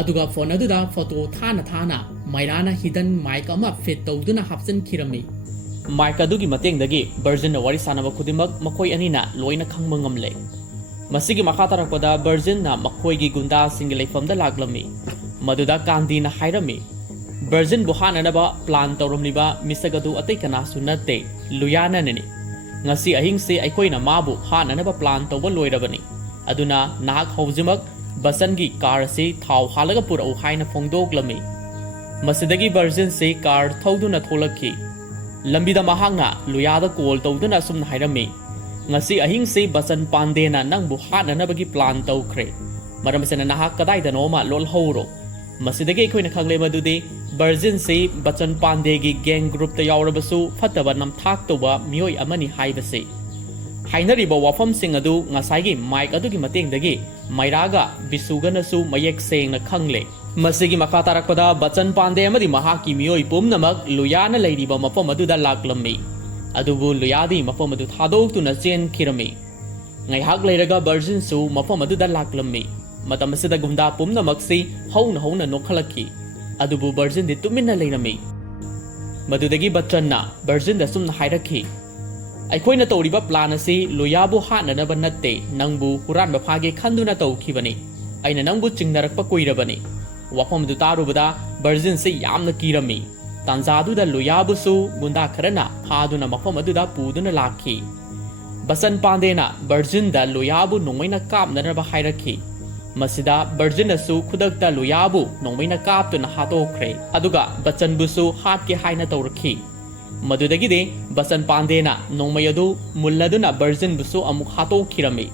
ꯑꯗꯨꯒ ꯐꯣꯟ ꯑꯗꯨꯗ ꯐꯣꯇꯣ ꯊꯥꯅ ꯃꯥꯏꯔꯥꯅ ꯍꯤꯗꯟ ꯃꯥꯏꯛ ꯑꯃ ꯐꯤꯠ ꯇꯧꯗꯨꯅ ꯍꯥꯞꯆꯤꯟꯈꯤꯔꯝꯃꯤ꯫ ꯃꯥꯏꯛ ꯑꯗꯨꯒꯤ ꯃꯇꯦꯡꯗꯒꯤ ꯕꯔꯖꯤꯟꯅ ꯋꯥꯔꯤ ꯁꯥꯅꯕ ꯈꯨꯗꯤꯡꯃꯛ ꯃꯈꯣꯏ ꯑꯅꯤꯅ ꯂꯣꯏꯅ ꯈꯪꯕ ꯉꯝꯂꯦ꯫ ꯃꯁꯤꯒꯤ ꯃꯈꯥ ꯇꯥꯔꯛꯄꯗ ꯕꯔꯖꯤꯟꯅ ꯃꯈꯣꯏꯒꯤ ꯒꯨꯟꯗꯥꯁꯤꯡꯒꯤ ꯂꯩꯐꯝꯗ ꯂꯥꯛꯂꯝꯃꯤ꯫ ꯃꯗꯨꯗ ꯀꯥꯟꯗꯤꯅ ꯍꯥꯏꯔꯝꯃꯤ ꯕꯔꯖꯤꯟꯕꯨ ꯍꯥꯠꯅꯅꯕ ꯄ꯭ꯂꯥꯟ ꯇꯧꯔꯝꯂꯤꯕ ꯃꯤꯁꯛ ꯑꯗꯨ ꯑꯇꯩ ꯀꯅꯥꯁꯨ ꯅꯠꯇꯦ, ꯂꯨꯌꯥꯅꯅꯤ꯫ ꯉꯁꯤ ꯑꯍꯤꯡꯁꯤ ꯑꯩꯈꯣꯏꯅ ꯃꯥꯕꯨ ꯍꯥꯠꯅꯅꯕ ꯄ꯭ꯂꯥꯟ ꯇꯧꯕ ꯂꯣꯏꯔꯕꯅꯤ꯫ ꯑꯗꯨꯅ ꯅꯍꯥꯛ ꯍꯧꯖꯤꯛꯃꯛ ꯕꯆꯟꯒꯤ ꯀꯥꯔ ꯑꯁꯤ ꯊꯥꯎ ꯍꯥꯜꯂꯒ ꯄꯨꯔꯛꯎ ꯍꯥꯏꯅ ꯐꯣꯡꯗꯣꯛꯂꯝꯃꯤ꯫ ꯃꯁꯤꯗꯒꯤ ꯕꯔꯖꯤꯟꯁꯤ ꯀꯥꯔ ꯊꯧꯗꯨꯅ ꯊꯣꯛꯂꯛꯈꯤ꯫ ꯂꯝꯕꯤꯗ ꯃꯍꯥꯛꯅ ꯂꯨꯌꯥꯗ ꯀꯣꯜ ꯇꯧꯗꯨꯅ ꯑꯁꯨꯝꯅ ꯍꯥꯏꯔꯝꯃꯤ ꯉꯁꯤ ꯑꯍꯤꯡꯁꯤ ꯕꯆꯟ ꯄꯥꯟꯗꯦꯅ ꯅꯪꯕꯨ ꯍꯥꯠꯅꯅꯕꯒꯤ ꯄ꯭ꯂꯥꯟ ꯇꯧꯈ꯭ꯔꯦ, ꯃꯔꯝ ꯑꯁꯤꯅ ꯅꯍꯥꯛ ꯀꯗꯥꯏꯗꯅꯣꯃ ꯂꯣꯜꯍꯧꯔꯣ꯫ ꯃꯁꯤꯗꯒꯤ ꯑꯩꯈꯣꯏꯅ ꯈꯪꯂꯦ ꯃꯗꯨꯗꯤ ꯕꯔꯖꯤꯟꯁꯤ ꯕꯆꯟ ꯄꯥꯟꯗꯦꯒꯤ ꯒꯦꯡ ꯒ꯭ꯔꯨꯞꯇ ꯌꯥꯎꯔꯕꯁꯨ ꯐꯠꯇꯕ ꯅꯝꯊꯥꯛ ꯇꯧꯕ ꯃꯤꯑꯣꯏ ꯑꯃꯅꯤ ꯍꯥꯏꯕꯁꯤ꯫ ꯍꯥꯏꯅꯔꯤꯕ ꯋꯥꯐꯝꯁꯤꯡ ꯑꯗꯨ ꯉꯁꯥꯏꯒꯤ ꯃꯥꯏꯛ ꯑꯗꯨꯒꯤ ꯃꯇꯦꯡꯗꯒꯤ ꯃꯥꯏꯔꯥꯒ ꯕꯤꯁꯨꯒꯅꯁꯨ ꯃꯌꯦꯛ ꯁꯦꯡꯅ ꯈꯪꯂꯦ꯫ ꯃꯁꯤꯒꯤ ꯃꯈꯥ ꯇꯥꯔꯛꯄꯗ ꯕꯆꯟ ꯄꯥꯟꯗꯦ ꯑꯃꯗꯤ ꯃꯍꯥꯛꯀꯤ ꯃꯤꯑꯣꯏ ꯄꯨꯝꯅꯃꯛ ꯂꯨꯌꯥꯅ ꯂꯩꯔꯤꯕ ꯃꯐꯝ ꯑꯗꯨꯗ ꯂꯥꯛꯂꯝꯃꯤ꯫ ꯑꯗꯨꯕꯨ ꯂꯨꯌꯥꯗꯤ ꯃꯐꯝ ꯑꯗꯨ ꯊꯥꯗꯣꯛꯇꯨꯅ ꯆꯦꯟꯈꯤꯔꯝꯃꯤ꯫ ꯉꯥꯏꯍꯥꯛ ꯂꯩꯔꯒ ꯕꯔꯖꯤꯟꯁꯨ ꯃꯐꯝ ꯑꯗꯨꯗ ꯂꯥꯛꯂꯝꯃꯤ꯫ ꯃꯇꯝ ꯑꯁꯤꯗ ꯒꯨꯟꯗꯥ ꯄꯨꯝꯅꯃꯛꯁꯤ ꯍꯧꯅ ꯅꯣꯛꯈꯠꯂꯛꯈꯤ꯫ ꯑꯗꯨꯕꯨ ꯕꯔꯖꯤꯟꯗꯤ ꯇꯨꯃꯤꯟꯅ ꯂꯩꯔꯝꯃꯤ꯫ ꯃꯗꯨꯗꯒꯤ ꯕꯆꯟꯅ ꯕꯔꯖꯤꯟꯗ ꯁꯨꯝꯅ ꯍꯥꯏꯔꯛꯈꯤ ꯑꯩꯈꯣꯏꯅ ꯇꯧꯔꯤꯕ ꯄ꯭ꯂꯥꯟ ꯑꯁꯤ ꯂꯨꯌꯥꯕꯨ ꯍꯥꯠꯅꯅꯕ ꯅꯠꯇꯦ, ꯅꯪꯕు ꯍꯨꯔꯥꯟꯕ ꯐꯥꯒꯦ ꯈꯟꯗꯨꯅ ꯇꯧꯈꯤꯕꯅꯤ꯫ ꯑꯩꯅ ꯅꯪꯕꯨ ꯆꯤꯡꯅꯔꯛꯄ ꯀꯨꯏꯔꯕꯅꯤ꯫ ꯋꯥꯐꯝ ꯑꯗꯨ ꯇꯥꯔꯨꯕꯗ ꯕꯔꯖꯤꯟꯁꯤ ꯌꯥꯝꯅ ꯀꯤꯔꯝꯃꯤ꯫ ꯇꯥꯟꯖꯥꯗꯨꯗ ꯂꯨꯌꯥꯕꯨꯁꯨ ꯒꯨꯟꯗꯥ ꯈꯔꯅ ꯐꯥꯗꯨꯅ ꯃꯐꯝ ꯑꯗꯨꯗ ꯄꯨꯗꯨꯅ ꯂꯥꯛꯈꯤ꯫ ꯕꯆꯟ ꯄꯥꯟꯗꯦꯅ ꯕꯔꯖꯤꯟꯗ ꯂꯨꯌꯥꯕꯨ ꯅꯣꯡꯃꯩꯅ ꯀꯥꯞꯅꯅꯕ ꯍꯥꯏꯔꯛꯈꯤ꯫ ꯃꯁꯤꯗ ꯕꯔꯖꯤꯟꯅꯁꯨ ꯈꯨꯗꯛꯇ ꯂꯨꯌꯥꯕꯨ ꯅꯣꯡꯃꯩꯅ ꯀꯥꯞꯇꯨꯅ ꯍꯥꯠꯇꯣꯛꯈ꯭ꯔꯦ, ꯑꯗꯨꯒ ꯕꯆꯟꯕꯨꯁꯨ ꯍꯥꯠꯀꯦ ꯍꯥꯏꯅ ꯇꯧꯔꯛꯈꯤ꯫ ꯃꯗꯨꯗꯒꯤꯗꯤ ꯕꯆꯟ ꯄꯥꯟꯗꯦꯅ ꯅꯣꯡꯃꯩ ꯑꯗꯨ ꯃꯨꯜꯂꯗꯨꯅ ꯕꯔꯖꯤꯟꯕꯨꯁꯨ ꯑꯃꯨꯛ ꯍꯥꯠꯇꯣꯛꯈꯤꯔꯝꯃꯤ꯫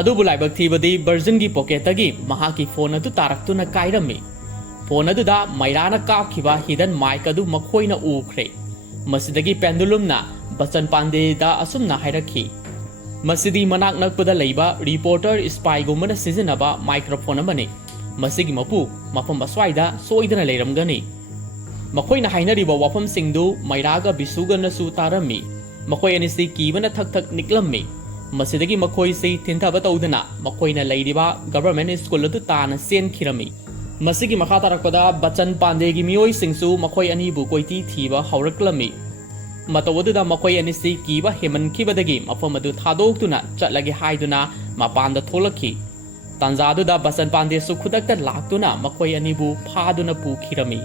ꯑꯗꯨꯕꯨ ꯂꯥꯏꯕꯛ ꯊꯤꯕꯗꯤ ꯕꯔꯖꯤꯟꯒꯤ ꯄꯣꯀꯦꯠꯇꯒꯤ ꯃꯍꯥꯛꯀꯤ ꯐꯣꯟ ꯑꯗꯨ ꯇꯥꯔꯛꯇꯨꯅ ꯀꯥꯏꯔꯝꯃꯤ꯫ ꯐꯣꯟ ꯑꯗꯨꯗ ꯃꯥꯏꯔꯥꯅ ꯀꯥꯞꯈꯤꯕ ꯍꯤꯗꯟ ꯃꯥꯏꯛ ꯑꯗꯨ ꯃꯈꯣꯏꯅ ꯎꯈ꯭ꯔꯦ꯫ ꯃꯁꯤꯗꯒꯤ ꯄꯦꯟꯗꯨꯂꯨꯝꯅ ꯕꯆꯟ ꯄꯥꯟꯗꯦꯗ ꯑꯁꯨꯝꯅ ꯍꯥꯏꯔꯛꯈꯤ ꯃꯁꯤꯗꯤ ꯃꯅꯥꯛ ꯅꯛꯄꯗ ꯂꯩꯕ ꯔꯤꯄꯣꯔꯇꯔ ꯁ꯭ꯄꯥꯏꯒꯨꯝꯕꯅ ꯁꯤꯖꯤꯟꯅꯕ ꯃꯥꯏꯀ꯭ꯔꯣꯐꯣꯟ ꯑꯃꯅꯤ꯫ ꯃꯁꯤꯒꯤ ꯃꯄꯨ ꯃꯐꯝ ꯑꯁ꯭ꯋꯥꯏꯗ ꯁꯣꯏꯗꯅ ꯂꯩꯔꯝꯒꯅꯤ꯫ ꯃꯈꯣꯏꯅ ꯍꯥꯏꯅꯔꯤꯕ ꯋꯥꯐꯝꯁꯤꯡꯗꯨ ꯃꯥꯏꯔꯥꯒ ꯕꯤꯁꯨꯒꯅꯁꯨ ꯇꯥꯔꯝꯃꯤ꯫ ꯃꯈꯣꯏ ꯑꯅꯤꯁꯤ ꯀꯤꯕꯅ ꯊꯛ ꯅꯤꯛꯂꯝꯃꯤ꯫ ꯃꯁꯤꯗꯒꯤ ꯃꯈꯣꯏꯁꯤ ꯊꯤꯟꯊꯕ ꯇꯧꯗꯨꯅ ꯃꯈꯣꯏꯅ ꯂꯩꯔꯤꯕ ꯒꯚꯔꯟꯃꯦꯟꯠ ꯁ꯭ꯀꯨꯜ ꯑꯗꯨ ꯇꯥꯅ ꯆꯦꯟꯈꯤꯔꯝꯃꯤ꯫ ꯃꯁꯤꯒꯤ ꯃꯈꯥ ꯇꯥꯔꯛꯄꯗ ꯕꯆꯟ ꯄꯥꯟꯗꯦꯒꯤ ꯃꯤꯑꯣꯏꯁꯤꯡꯁꯨ ꯃꯈꯣꯏ ꯑꯅꯤꯕꯨ ꯀꯣꯏꯊꯤ ꯊꯤꯕ ꯍꯧꯔꯛꯂꯝꯃꯤ꯫ ꯃꯇꯧ ꯑꯗꯨꯗ ꯃꯈꯣꯏ ꯑꯅꯤꯁꯤ ꯀꯤꯕ ꯍꯦꯃꯟꯈꯤꯕꯗꯒꯤ ꯃꯐꯝ ꯑꯗꯨ ꯊꯥꯗꯣꯛꯇꯨꯅ ꯆꯠꯂꯒꯦ ꯍꯥꯏꯗꯨꯅ ꯃꯄꯥꯟꯗ ꯊꯣꯛꯂꯛꯈꯤ꯫ ꯇꯥꯟꯖꯥꯗꯨꯗ ꯕꯆꯟ ꯄꯥꯟꯗꯦꯁꯨ ꯈꯨꯗꯛꯇ ꯂꯥꯛꯇꯨꯅ ꯃꯈꯣꯏ ꯑꯅꯤꯕꯨ ꯐꯥꯗꯨꯅ ꯄꯨꯈꯤꯔꯝꯃꯤ꯫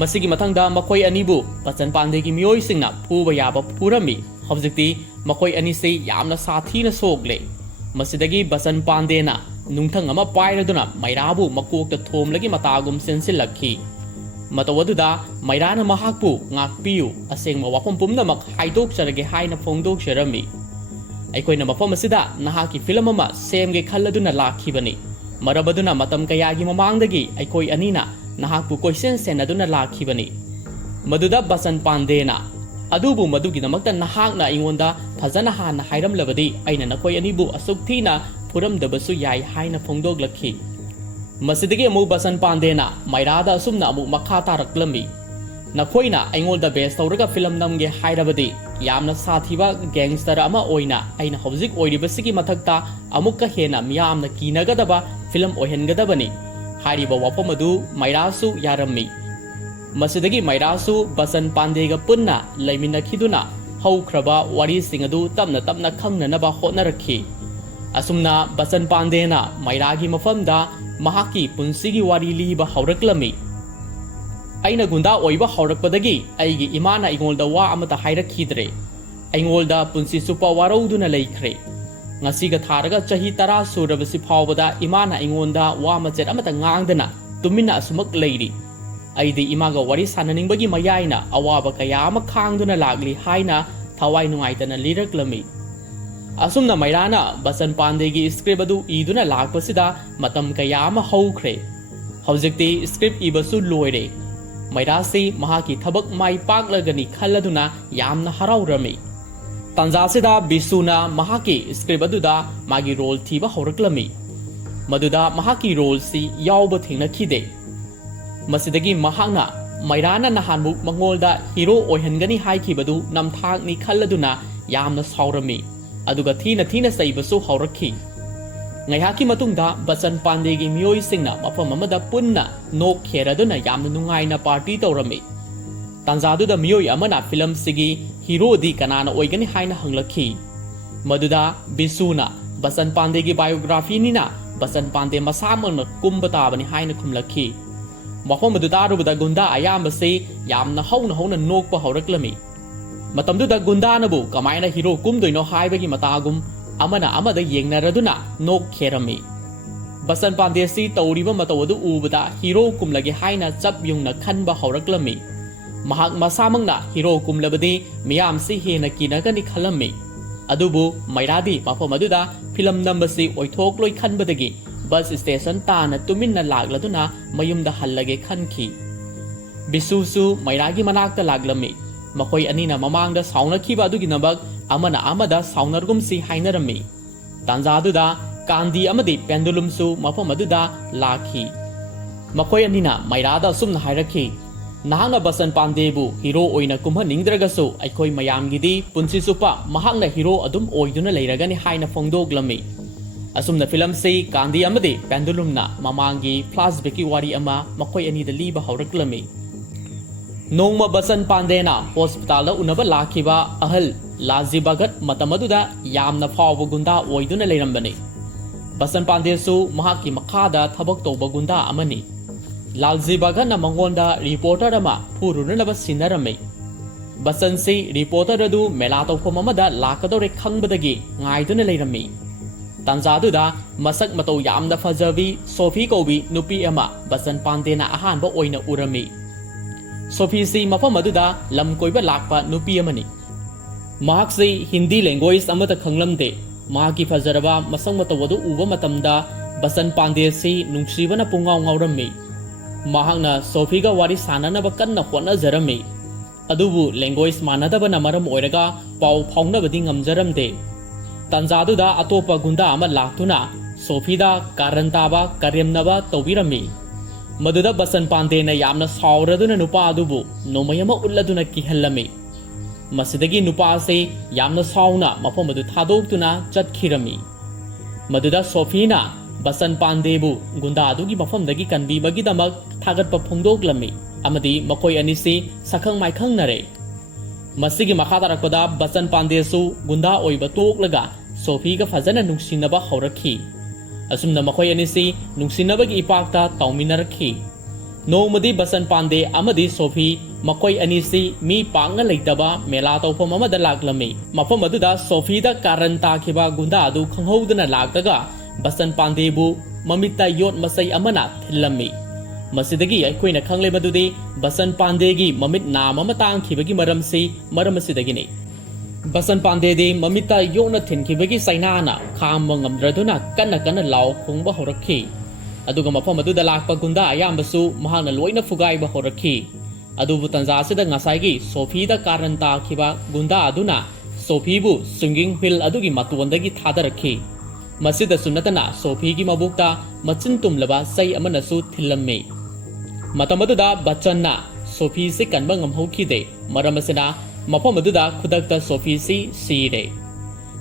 ꯃꯁꯤꯒꯤ ꯃꯊꯪꯗ ꯃꯈꯣꯏ ꯑꯅꯤꯕꯨ ꯕꯆꯟ ꯄꯥꯟꯗꯦꯒꯤ ꯃꯤꯑꯣꯏꯁꯤꯡꯅ ꯐꯨꯕ ꯌꯥꯕ ꯐꯨꯔꯝꯃꯤ꯫ ꯍꯧꯖꯤꯛꯇꯤ ꯃꯈꯣꯏ ꯑꯅꯤꯁꯤ ꯌꯥꯝꯅ ꯁꯥꯊꯤꯅ ꯁꯣꯛꯂꯦ꯫ ꯃꯁꯤꯗꯒꯤ ꯕꯆꯟ ꯄꯥꯟꯗꯦꯅ ꯅꯨꯡꯊꯪ ꯑꯃ ꯄꯥꯏꯔꯗꯨꯅ ꯃꯥꯏꯔꯥꯕꯨ ꯃꯀꯣꯛꯇ ꯊꯣꯝꯂꯒꯤ ꯃꯇꯥꯒꯨꯝ ꯆꯦꯟꯁꯤꯜꯂꯛꯈꯤ꯫ ꯃꯇꯧ ꯑꯗꯨꯗ ꯃꯥꯏꯔꯥꯅ ꯃꯍꯥꯛꯄꯨ ꯉꯥꯛꯄꯤꯌꯨ, ꯑꯁꯦꯡꯕ ꯋꯥꯐꯝ ꯄꯨꯝꯅꯃꯛ ꯍꯥꯏꯗꯣꯛꯆꯔꯒꯦ ꯍꯥꯏꯅ ꯐꯣꯡꯗꯣꯛꯆꯔꯝꯃꯤ꯫ ꯑꯩꯈꯣꯏꯅ ꯃꯐꯝ ꯑꯁꯤꯗ ꯅꯍꯥꯛꯀꯤ ꯐꯤꯂꯝ ꯑꯃ ꯁꯦꯝꯒꯦ ꯈꯜꯂꯗꯨꯅ ꯂꯥꯛꯈꯤꯕꯅꯤ꯫ ꯃꯔꯝ ꯑꯗꯨꯅ ꯃꯇꯝ ꯀꯌꯥꯒꯤ ꯃꯃꯥꯡꯗꯒꯤ ꯑꯩꯈꯣꯏ ꯑꯅꯤꯅ ꯅꯍꯥꯛꯄꯨ ꯀꯣꯏꯁꯦꯟ ꯁꯦꯟꯅꯗꯨꯅ ꯂꯥꯛꯈꯤꯕꯅꯤ꯫ ꯃꯗꯨꯗ ꯕꯆꯟ ꯄꯥꯟꯗꯦꯅ ꯑꯗꯨꯕꯨ ꯃꯗꯨꯒꯤꯗꯃꯛꯇ ꯅꯍꯥꯛꯅ ꯑꯩꯉꯣꯟꯗ ꯐꯖꯅ ꯍꯥꯟꯅ ꯍꯥꯏꯔꯝꯂꯕꯗꯤ ꯑꯩꯅ ꯅꯈꯣꯏ ꯑꯅꯤꯕꯨ ꯑꯁꯨꯛ ꯊꯤꯅ ꯐꯨꯔꯝꯗꯕꯁꯨ ꯌꯥꯏ ꯍꯥꯏꯅ ꯐꯣꯡꯗꯣꯛꯂꯛꯈꯤ꯫ ꯃꯁꯤꯗꯒꯤ ꯑꯃꯨꯛ ꯕꯆꯟ ꯄꯥꯟꯗꯦꯅ ꯃꯩꯔꯥꯗ ꯑꯁꯨꯝꯅ ꯑꯃꯨꯛ ꯃꯈꯥ ꯇꯥꯔꯛꯂꯝꯃꯤ꯫ ꯅꯈꯣꯏꯅ ꯑꯩꯉꯣꯟꯗ ꯕꯦꯁ ꯇꯧꯔꯒ ꯐꯤꯂꯝ ꯅꯝꯒꯦ ꯍꯥꯏꯔꯕꯗꯤ ꯌꯥꯝꯅ ꯁꯥꯊꯤꯕ ꯒꯦꯡꯁꯇꯔ ꯑꯃ ꯑꯣꯏꯅ ꯑꯩꯅ ꯍꯧꯖꯤꯛ ꯑꯣꯏꯔꯤꯕꯁꯤꯒꯤ ꯃꯊꯛꯇ ꯑꯃꯨꯛꯀ ꯍꯦꯟꯅ ꯃꯤꯌꯥꯝꯅ ꯀꯤꯅꯒꯗꯕ ꯐꯤꯂꯝ ꯑꯣꯏꯍꯟꯒꯗꯕꯅꯤ꯫ ꯍꯥꯏꯔꯤꯕ ꯋꯥꯐꯝ ꯑꯗꯨ ꯃꯩꯔꯥꯁꯨ ꯌꯥꯔꯝꯃꯤ꯫ ꯃꯁꯤꯗꯒꯤ ꯃꯩꯔꯥꯁꯨ ꯕꯆꯟ ꯄꯥꯟꯗꯦꯒ ꯄꯨꯟꯅ ꯂꯩꯃꯤꯟꯅꯈꯤꯗꯨꯅ ꯍꯧꯈ꯭ꯔꯕ ꯋꯥꯔꯤꯁꯤꯡ ꯑꯗꯨ ꯇꯞꯅ ꯇꯞꯅ ꯈꯪꯅꯅꯕ ꯍꯣꯠꯅꯔꯛꯈꯤ꯫ ꯑꯁꯨꯝꯅ ꯕꯆꯟ ꯄꯥꯟꯗꯦꯅ ꯃꯩꯔꯥꯒꯤ ꯃꯐꯝꯗ ꯃꯍꯥꯛꯀꯤ ꯄꯨꯟꯁꯤꯒꯤ ꯋꯥꯔꯤ ꯂꯤꯕ ꯍꯧꯔꯛꯂꯝꯃꯤ꯫ ꯑꯩꯅ ꯒꯨꯟꯗꯥ ꯑꯣꯏꯕ ꯍꯧꯔꯛꯄꯗꯒꯤ ꯑꯩꯒꯤ ꯏꯃꯥꯅ ꯑꯩꯉꯣꯟꯗ ꯋꯥ ꯑꯃꯠꯇ ꯍꯥꯏꯔꯛꯈꯤꯗ꯭ꯔꯦ꯫ ꯑꯩꯉꯣꯟꯗ ꯄꯨꯟꯁꯤ ꯆꯨꯞꯄ ꯋꯥꯔꯧꯗꯨꯅ ꯂꯩꯈ꯭ꯔꯦ꯫ ꯉꯁꯤꯒ ꯊꯥꯔꯒ ꯆꯍꯤ 10 ꯁꯨꯔꯕꯁꯤ ꯐꯥꯎꯕꯗ ꯏꯃꯥꯅ ꯑꯩꯉꯣꯟꯗ ꯋꯥ ꯃꯆꯦꯠ ꯑꯃꯠꯇ ꯉꯥꯡꯗꯅ ꯇꯨꯃꯤꯟꯅ ꯑꯁꯨꯃꯛ ꯂꯩꯔꯤ꯫ ꯑꯩꯗꯤ ꯏꯃꯥꯒ ꯋꯥꯔꯤ ꯁꯥꯟꯅꯅꯤꯡꯕꯒꯤ ꯃꯌꯥꯏꯅ ꯑꯋꯥꯕ ꯀꯌꯥ ꯑꯃ ꯈꯥꯡꯗꯨꯅ ꯂꯥꯛꯂꯤ ꯍꯥꯏꯅ ꯊꯋꯥꯏ ꯅꯨꯡꯉꯥꯏꯇꯅ ꯂꯤꯔꯛꯂꯝꯃꯤ꯫ ꯑꯁꯨꯝꯅ ꯃꯩꯔꯥꯅ ꯕꯆꯟ ꯄꯥꯟꯗꯦꯒꯤ ꯁꯀ꯭ꯔꯤꯞ ꯑꯗꯨ ꯏꯗꯨꯅ ꯂꯥꯛꯄꯁꯤꯗ ꯃꯇꯝ ꯀꯌꯥ ꯑꯃ ꯍꯧꯈ꯭ꯔꯦ꯫ ꯍꯧꯖꯤꯛꯇꯤ ꯁꯀ꯭ꯔꯤꯞ ꯏꯕꯁꯨ ꯂꯣꯏꯔꯦ꯫ ꯃꯩꯔꯥꯁꯤ ꯃꯍꯥꯛꯀꯤ ꯊꯕꯛ ꯃꯥꯏ ꯄꯥꯛꯂꯒꯅꯤ ꯈꯜꯂꯗꯨꯅ ꯌꯥꯝꯅ ꯍꯔꯥꯎꯔꯝꯃꯤ꯫ ꯇꯥꯟꯖꯥꯁꯤꯗ ꯕꯤꯁꯨꯅ ꯃꯍꯥꯛꯀꯤ ꯁꯀ꯭ꯔꯤꯞ ꯑꯗꯨꯗ ꯃꯥꯒꯤ ꯔꯣꯜ ꯊꯤꯕ ꯍꯧꯔꯛꯂꯝꯃꯤ꯫ ꯃꯗꯨꯗ ꯃꯍꯥꯛꯀꯤ ꯔꯣꯜꯁꯤ ꯌꯥꯎꯕ ꯊꯦꯡꯅꯈꯤꯗꯦ꯫ ꯃꯁꯤꯗꯒꯤ ꯃꯍꯥꯛꯅ ꯃꯩꯔꯥꯅ ꯅꯍꯥꯟꯃꯨꯛ ꯃꯉꯣꯟꯗ ꯍꯤꯔꯣ ꯑꯣꯏꯍꯟꯒꯅꯤ ꯍꯥꯏꯈꯤꯕꯗꯨ ꯅꯝꯊꯥꯛꯅꯤ ꯈꯜꯂꯗꯨꯅ ꯌꯥꯝꯅ ꯁꯥꯎꯔꯝꯃꯤ꯫ ꯑꯗꯨꯒ ꯊꯤꯅ ꯊꯤꯅ ꯆꯩꯕꯁꯨ ꯍꯧꯔꯛꯈꯤ꯫ ꯉꯥꯏꯍꯥꯛꯀꯤ ꯃꯇꯨꯡꯗ ꯕꯆꯟ ꯄꯥꯟꯗꯦꯒꯤ ꯃꯤꯑꯣꯏꯁꯤꯡꯅ ꯃꯐꯝ ꯑꯃꯗ ꯄꯨꯟꯅ ꯅꯣꯛ ꯈꯦꯔꯗꯨꯅ ꯌꯥꯝꯅ ꯅꯨꯡꯉꯥꯏꯅ ꯄꯥꯔꯇꯤ ꯇꯧꯔꯝꯃꯤ꯫ ꯇꯥꯟꯖꯥꯗꯨꯗ ꯃꯤꯑꯣꯏ ꯑꯃꯅ ꯐꯤꯂꯝꯁꯤꯒꯤ ꯍꯤꯔꯣꯗꯤ ꯀꯅꯥꯅ ꯑꯣꯏꯒꯅꯤ ꯍꯥꯏꯅ ꯍꯪꯂꯛꯈꯤ꯫ ꯃꯗꯨꯗ ꯕꯤꯁꯨꯅ ꯕꯆꯟ ꯄꯥꯟꯗꯦꯒꯤ ꯕꯥꯏꯑꯣꯒ꯭ꯔꯥꯐꯤꯅꯤꯅ ꯕꯆꯟ ꯄꯥꯟꯗꯦ ꯃꯁꯥꯃꯛꯅ ꯀꯨꯝꯕ ꯇꯥꯕꯅꯤ ꯍꯥꯏꯅ ꯈꯨꯝꯂꯛꯈꯤ꯫ ꯃꯐꯝ ꯑꯗꯨ ꯇꯥꯔꯨꯕꯗ ꯒꯨꯟꯗꯥ ꯑꯌꯥꯝꯕꯁꯤ ꯌꯥꯝꯅ ꯍꯧꯅ ꯍꯧꯅ ꯅꯣꯛꯄ ꯍꯧꯔꯛꯂꯝꯃꯤ꯫ ꯃꯇꯝꯗꯨꯗ ꯒꯨꯟꯗꯥꯅꯕꯨ ꯀꯃꯥꯏꯅ ꯍꯤꯔꯣ ꯀꯨꯝꯗꯣꯏꯅꯣ ꯍꯥꯏꯕꯒꯤ ꯃꯇꯥꯒꯨꯝ ꯑꯃꯅ ꯑꯃꯗ ꯌꯦꯡꯅꯔꯗꯨꯅ ꯅꯣꯛ ꯈꯦꯔꯝꯃꯤ꯫ ꯕꯆꯟ ꯄꯥꯟꯗꯦꯁꯤ ꯇꯧꯔꯤꯕ ꯃꯇꯧ ꯑꯗꯨ ꯎꯕꯗ ꯍꯤꯔꯣ ꯀꯨꯝꯂꯒꯦ ꯍꯥꯏꯅ ꯆꯞ ꯌꯨꯡꯅ ꯈꯟꯕ ꯍꯧꯔꯛꯂꯝꯃꯤ꯫ ꯃꯍꯥꯛ ꯃꯁꯥꯃꯛꯅ ꯍꯤꯔꯣ ꯀꯨꯝꯂꯕꯗꯤ ꯃꯤꯌꯥꯝꯁꯤ ꯍꯦꯟꯅ ꯀꯤꯅꯒꯅꯤ ꯈꯜꯂꯝꯃꯤ꯫ ꯑꯗꯨꯕꯨ ꯃꯩꯔꯥꯗꯤ ꯃꯐꯝ ꯑꯗꯨꯗ ꯐꯤꯂꯝ ꯅꯝꯕꯁꯤ ꯑꯣꯏꯊꯣꯛꯂꯣꯏ ꯈꯟꯕꯗꯒꯤ ꯕꯁ ꯁ꯭ꯇꯦꯁꯟ ꯇꯥꯅ ꯇꯨꯃꯤꯟꯅ ꯂꯥꯛꯂꯗꯨꯅ ꯃꯌꯨꯝꯗ ꯍꯜꯂꯒꯦ ꯈꯟꯈꯤ꯫ ꯕꯤꯁꯨꯁꯨ ꯃꯩꯔꯥꯒꯤ ꯃꯅꯥꯛꯇ ꯂꯥꯛꯂꯝꯃꯤ꯫ ꯃꯈꯣꯏ ꯑꯅꯤꯅ ꯃꯃꯥꯡꯗ ꯁꯥꯎꯅꯈꯤꯕ ꯑꯗꯨꯒꯤꯗꯃꯛ ꯑꯃꯅ ꯑꯃꯗ ꯁꯥꯎꯅꯔꯒꯨꯝꯁꯤ ꯍꯥꯏꯅꯔꯝꯃꯤ꯫ ꯇꯥꯟꯖꯥꯗꯨꯗ ꯀꯥꯟꯗꯤ ꯑꯃꯗꯤ ꯄꯦꯟꯗꯨꯂꯨꯝꯁꯨ ꯃꯐꯝ ꯑꯗꯨꯗ ꯂꯥꯛꯈꯤ꯫ ꯃꯈꯣꯏ ꯑꯅꯤꯅ ꯃꯩꯔꯥꯗ ꯑꯁꯨꯝꯅ ꯍꯥꯏꯔꯛꯈꯤ꯫ ꯅꯍꯥꯛꯅ ꯕꯆꯟ ꯄꯥꯟꯗꯦꯕꯨ ꯍꯤꯔꯣ ꯑꯣꯏꯅ ꯀꯨꯝꯍꯟꯅꯤꯡꯗ꯭ꯔꯒꯁꯨ ꯑꯩꯈꯣꯏ ꯃꯌꯥꯝꯒꯤꯗꯤ ꯄꯨꯟꯁꯤ ꯆꯨꯞꯄ ꯃꯍꯥꯛꯅ ꯍꯤꯔꯣ ꯑꯗꯨꯝ ꯑꯣꯏꯗꯨꯅ ꯂꯩꯔꯒꯅꯤ ꯍꯥꯏꯅ ꯐꯣꯡꯗꯣꯛꯂꯝꯃꯤ꯫ ꯑꯁꯨꯝꯅ ꯐꯤꯂꯝꯁꯤ ꯀꯥꯟꯗꯤ ꯑꯃꯗꯤ ꯄꯦꯟꯗꯨꯂꯨꯝꯅ ꯃꯃꯥꯡꯒꯤ ꯐ꯭ꯂꯥꯁꯕꯦꯛꯀꯤ ꯋꯥꯔꯤ ꯑꯃ ꯃꯈꯣꯏ ꯑꯅꯤꯗ ꯂꯤꯕ ꯍꯧꯔꯛꯂꯝꯃꯤ꯫ ꯅꯣꯡꯃ ꯕꯆꯟ ꯄꯥꯟꯗꯦꯅ ꯍꯣꯁꯄꯤꯇꯥꯜꯗ ꯎꯅꯕ ꯂꯥꯛꯈꯤꯕ ꯑꯍꯜ ꯂꯥꯜꯖꯤ ꯚꯒꯠ ꯃꯇꯝ ꯑꯗꯨꯗ ꯌꯥꯝꯅ ꯐꯥꯎꯕ ꯒꯨꯟꯗꯥ ꯑꯣꯏꯗꯨꯅ ꯂꯩꯔꯝꯕꯅꯤ꯫ ꯕꯆꯟ ꯄꯥꯟꯗꯦꯁꯨ ꯃꯍꯥꯛꯀꯤ ꯃꯈꯥꯗ ꯊꯕꯛ ꯇꯧꯕ ꯒꯨꯟꯗꯥ ꯑꯃꯅꯤ꯫ ꯂꯥꯜꯖꯤ ꯚꯒꯠꯅ ꯃꯉꯣꯟꯗ ꯔꯤꯄꯣꯔꯇꯔ ꯑꯃ ꯐꯨꯔꯨꯅꯅꯕ ꯁꯤꯟꯅꯔꯝꯃꯤ꯫ ꯕꯆꯟꯁꯤ ꯔꯤꯄꯣꯔꯇꯔ ꯑꯗꯨ ꯃꯦꯂꯥ ꯇꯧꯐꯝ ꯑꯃꯗ ꯂꯥꯛꯀꯗꯧꯔꯦ ꯈꯪꯕꯗꯒꯤ ꯉꯥꯏꯗꯨꯅ ꯂꯩꯔꯝꯃꯤ꯫ ꯇꯥꯟꯖꯥꯗꯨꯗ ꯃꯁꯛ ꯃꯇꯧ ꯌꯥꯝꯅ ꯐꯖꯕꯤ ꯁꯣꯐꯤ ꯀꯧꯕꯤ ꯅꯨꯄꯤ ꯑꯃ ꯕꯆꯟ ꯄꯥꯟꯗꯦꯅ ꯑꯍꯥꯟꯕ ꯑꯣꯏꯅ ꯎꯔꯝꯃꯤ꯫ ꯁꯣꯐꯤꯁꯤ ꯃꯐꯝ ꯑꯗꯨꯗ ꯂꯝ ꯀꯣꯏꯕ ꯂꯥꯛꯄ ꯅꯨꯄꯤ ꯑꯃꯅꯤ꯫ ꯃꯍꯥꯛꯁꯤ ꯍꯤꯟꯗꯤ ꯂꯦꯡꯒ꯭ꯋꯦꯖ ꯑꯃꯠꯇ ꯈꯪꯂꯝꯗꯦ꯫ ꯃꯍꯥꯛꯀꯤ ꯐꯖꯔꯕ ꯃꯁꯛ ꯃꯇꯧ ꯑꯗꯨ ꯎꯕ ꯃꯇꯝꯗ ꯕꯆꯟ ꯄꯥꯟꯗꯦꯁꯤ ꯅꯨꯡꯁꯤꯕꯅ ꯄꯨꯡꯉꯥꯎ ꯉꯥꯎꯔꯝꯃꯤ꯫ ꯃꯍꯥꯛꯅ ꯁꯣꯐꯤꯒ ꯋꯥꯔꯤ ꯁꯥꯟꯅꯅꯕ ꯀꯟꯅ ꯍꯣꯠꯅꯖꯔꯝꯃꯤ꯫ ꯑꯗꯨꯕꯨ ꯂꯦꯡꯒ꯭ꯋꯦꯖ ꯃꯥꯟꯅꯗꯕꯅ ꯃꯔꯝ ꯑꯣꯏꯔꯒ ꯄꯥꯎ ꯐꯥꯎꯅꯕꯗꯤ ꯉꯝꯖꯔꯝꯗꯦ꯫ ꯇꯥꯟꯖꯥꯗꯨꯗ ꯑꯇꯣꯞꯄ ꯒꯨꯟꯗꯥ ꯑꯃ ꯂꯥꯛꯇꯨꯅ ꯁꯣꯐꯤꯗ ꯀꯥꯔꯟ ꯇꯥꯕ ꯀꯔꯦꯝꯅꯕ ꯇꯧꯕꯤꯔꯝꯃꯤ꯫ ꯃꯗꯨꯗ ꯕꯆꯟ ꯄꯥꯟꯗꯦꯅ ꯌꯥꯝꯅ ꯁꯥꯎꯔꯗꯨꯅ ꯅꯨꯄꯥ ꯑꯗꯨꯕꯨ ꯅꯣꯡꯃꯩ ꯑꯃ ꯎꯠꯂꯗꯨꯅ ꯀꯤꯍꯜꯂꯝꯃꯤ꯫ ꯃꯁꯤꯗꯒꯤ ꯅꯨꯄꯥ ꯑꯁꯤ ꯌꯥꯝꯅ ꯁꯥꯎꯅ ꯃꯐꯝ ꯑꯗꯨ ꯊꯥꯗꯣꯛꯇꯨꯅ ꯆꯠꯈꯤꯔꯝꯃꯤ꯫ ꯃꯗꯨꯗ ꯁꯣꯐꯤꯅ ꯕꯆꯟ ꯄꯥꯟꯗꯦꯕꯨ ꯒꯨꯟꯗꯥ ꯑꯗꯨꯒꯤ ꯃꯐꯝꯗꯒꯤ ꯀꯟꯕꯤꯕꯒꯤꯗꯃꯛ ꯊꯥꯒꯠꯄ ꯐꯣꯡꯗꯣꯛꯂꯝꯃꯤ ꯑꯃꯗꯤ ꯃꯈꯣꯏ ꯑꯅꯤꯁꯤ ꯁꯛꯈꯪ ꯃꯥꯏꯈꯪꯅꯔꯦ꯫ ꯃꯁꯤꯒꯤ ꯃꯈꯥ ꯇꯥꯔꯛꯄꯗ ꯕꯆꯟ ꯄꯥꯟꯗꯦꯁꯨ ꯒꯨꯟꯗꯥ ꯑꯣꯏꯕ ꯇꯣꯛꯂꯒ ꯁꯣꯐꯤꯒ ꯐꯖꯅ ꯅꯨꯡꯁꯤꯅꯕ ꯍꯧꯔꯛꯈꯤ꯫ ꯑꯁꯨꯝꯅ ꯃꯈꯣꯏ ꯑꯅꯤꯁꯤ ꯅꯨꯡꯁꯤꯅꯕꯒꯤ ꯏꯄꯥꯛꯇ ꯇꯥꯎꯃꯤꯟꯅꯔꯛꯈꯤ꯫ ꯅꯣꯡꯃꯗꯤ ꯕꯆꯟ ꯄꯥꯟꯗꯦ ꯑꯃꯗꯤ ꯁꯣꯐꯤ ꯃꯈꯣꯏ ꯑꯅꯤꯁꯤ ꯃꯤ ꯄꯥꯛꯅ ꯂꯩꯇꯕ ꯃꯦꯂꯥ ꯇꯧꯐꯝ ꯑꯃꯗ ꯂꯥꯛꯂꯝꯃꯤ꯫ ꯃꯐꯝ ꯑꯗꯨꯗ ꯁꯣꯐꯤꯗ ꯀꯥꯔꯟ ꯇꯥꯈꯤꯕ ꯒꯨꯟꯗꯥ ꯑꯗꯨ ꯈꯪꯍꯧꯗꯅ ꯂꯥꯛꯂꯒ ꯕꯆꯟ ꯄꯥꯟꯗꯦꯕꯨ ꯃꯃꯤꯠꯇ ꯌꯣꯠ ꯃꯆꯩ ꯑꯃꯅ ꯊꯤꯜꯂꯝꯃꯤ꯫ ꯃꯁꯤꯗꯒꯤ ꯑꯩꯈꯣꯏꯅ ꯈꯪꯂꯦ ꯃꯗꯨꯗꯤ ꯕꯆꯟ ꯄꯥꯟꯗꯦꯒꯤ ꯃꯃꯤꯠ ꯅꯥꯝ ꯑꯃ ꯇꯥꯡꯈꯤꯕꯒꯤ ꯃꯔꯝ ꯑꯁꯤꯗꯒꯤꯅꯤ꯫ ꯕꯆꯟ ꯄꯥꯟꯗꯦꯗꯤ ꯃꯃꯤꯠꯇ ꯌꯣꯠꯅ ꯊꯤꯟꯈꯤꯕꯒꯤ ꯆꯩꯅꯥꯅ ꯈꯥꯝꯕ ꯉꯝꯗ꯭ꯔꯗꯨꯅ ꯀꯟꯅ ꯀꯟꯅ ꯂꯥꯎ ꯈꯣꯡꯕ ꯍꯧꯔꯛꯈꯤ꯫ ꯑꯗꯨꯒ ꯃꯐꯝ ꯑꯗꯨꯗ ꯂꯥꯛꯄ ꯒꯨꯟꯗꯥ ꯑꯌꯥꯝꯕꯁꯨ ꯃꯍꯥꯛꯅ ꯂꯣꯏꯅ ꯐꯨꯒꯥꯏꯕ ꯍꯧꯔꯛꯈꯤ꯫ ꯑꯗꯨꯕꯨ ꯇꯟꯖꯥꯁꯤꯗ ꯉꯁꯥꯏꯒꯤ ꯁꯣꯐꯤꯗ ꯀꯥꯔꯟ ꯇꯥꯈꯤꯕ ꯒꯨꯟꯗꯥ ꯑꯗꯨꯅ ꯁꯣꯐꯤꯕꯨ ꯁ꯭ꯋꯤꯡꯒꯤꯡ ꯍꯨꯏꯜ ꯑꯗꯨꯒꯤ ꯃꯇꯣꯟꯗꯒꯤ ꯊꯥꯗꯔꯛꯈꯤ ꯃꯁꯤꯗꯁꯨ ꯅꯠꯇꯅ ꯁꯣꯐꯤꯒꯤ ꯃꯕꯨꯛꯇ ꯃꯆꯤꯟ ꯇꯨꯝꯂꯕ ꯆꯩ ꯑꯃꯅꯁꯨ ꯊꯤꯜꯂꯝꯃꯤ ꯃꯇꯝ ꯑꯗꯨꯗ ꯕꯆꯆꯟꯅ ꯁꯣꯐꯤꯁꯤ ꯀꯟꯕ ꯉꯝꯍꯧꯈꯤꯗꯦ ꯃꯔꯝ ꯑꯁꯤꯅ ꯃꯐꯝ ꯑꯗꯨꯗ ꯈꯨꯗꯛꯇ ꯁꯣꯐꯤꯁꯤ ꯁꯤꯔꯦ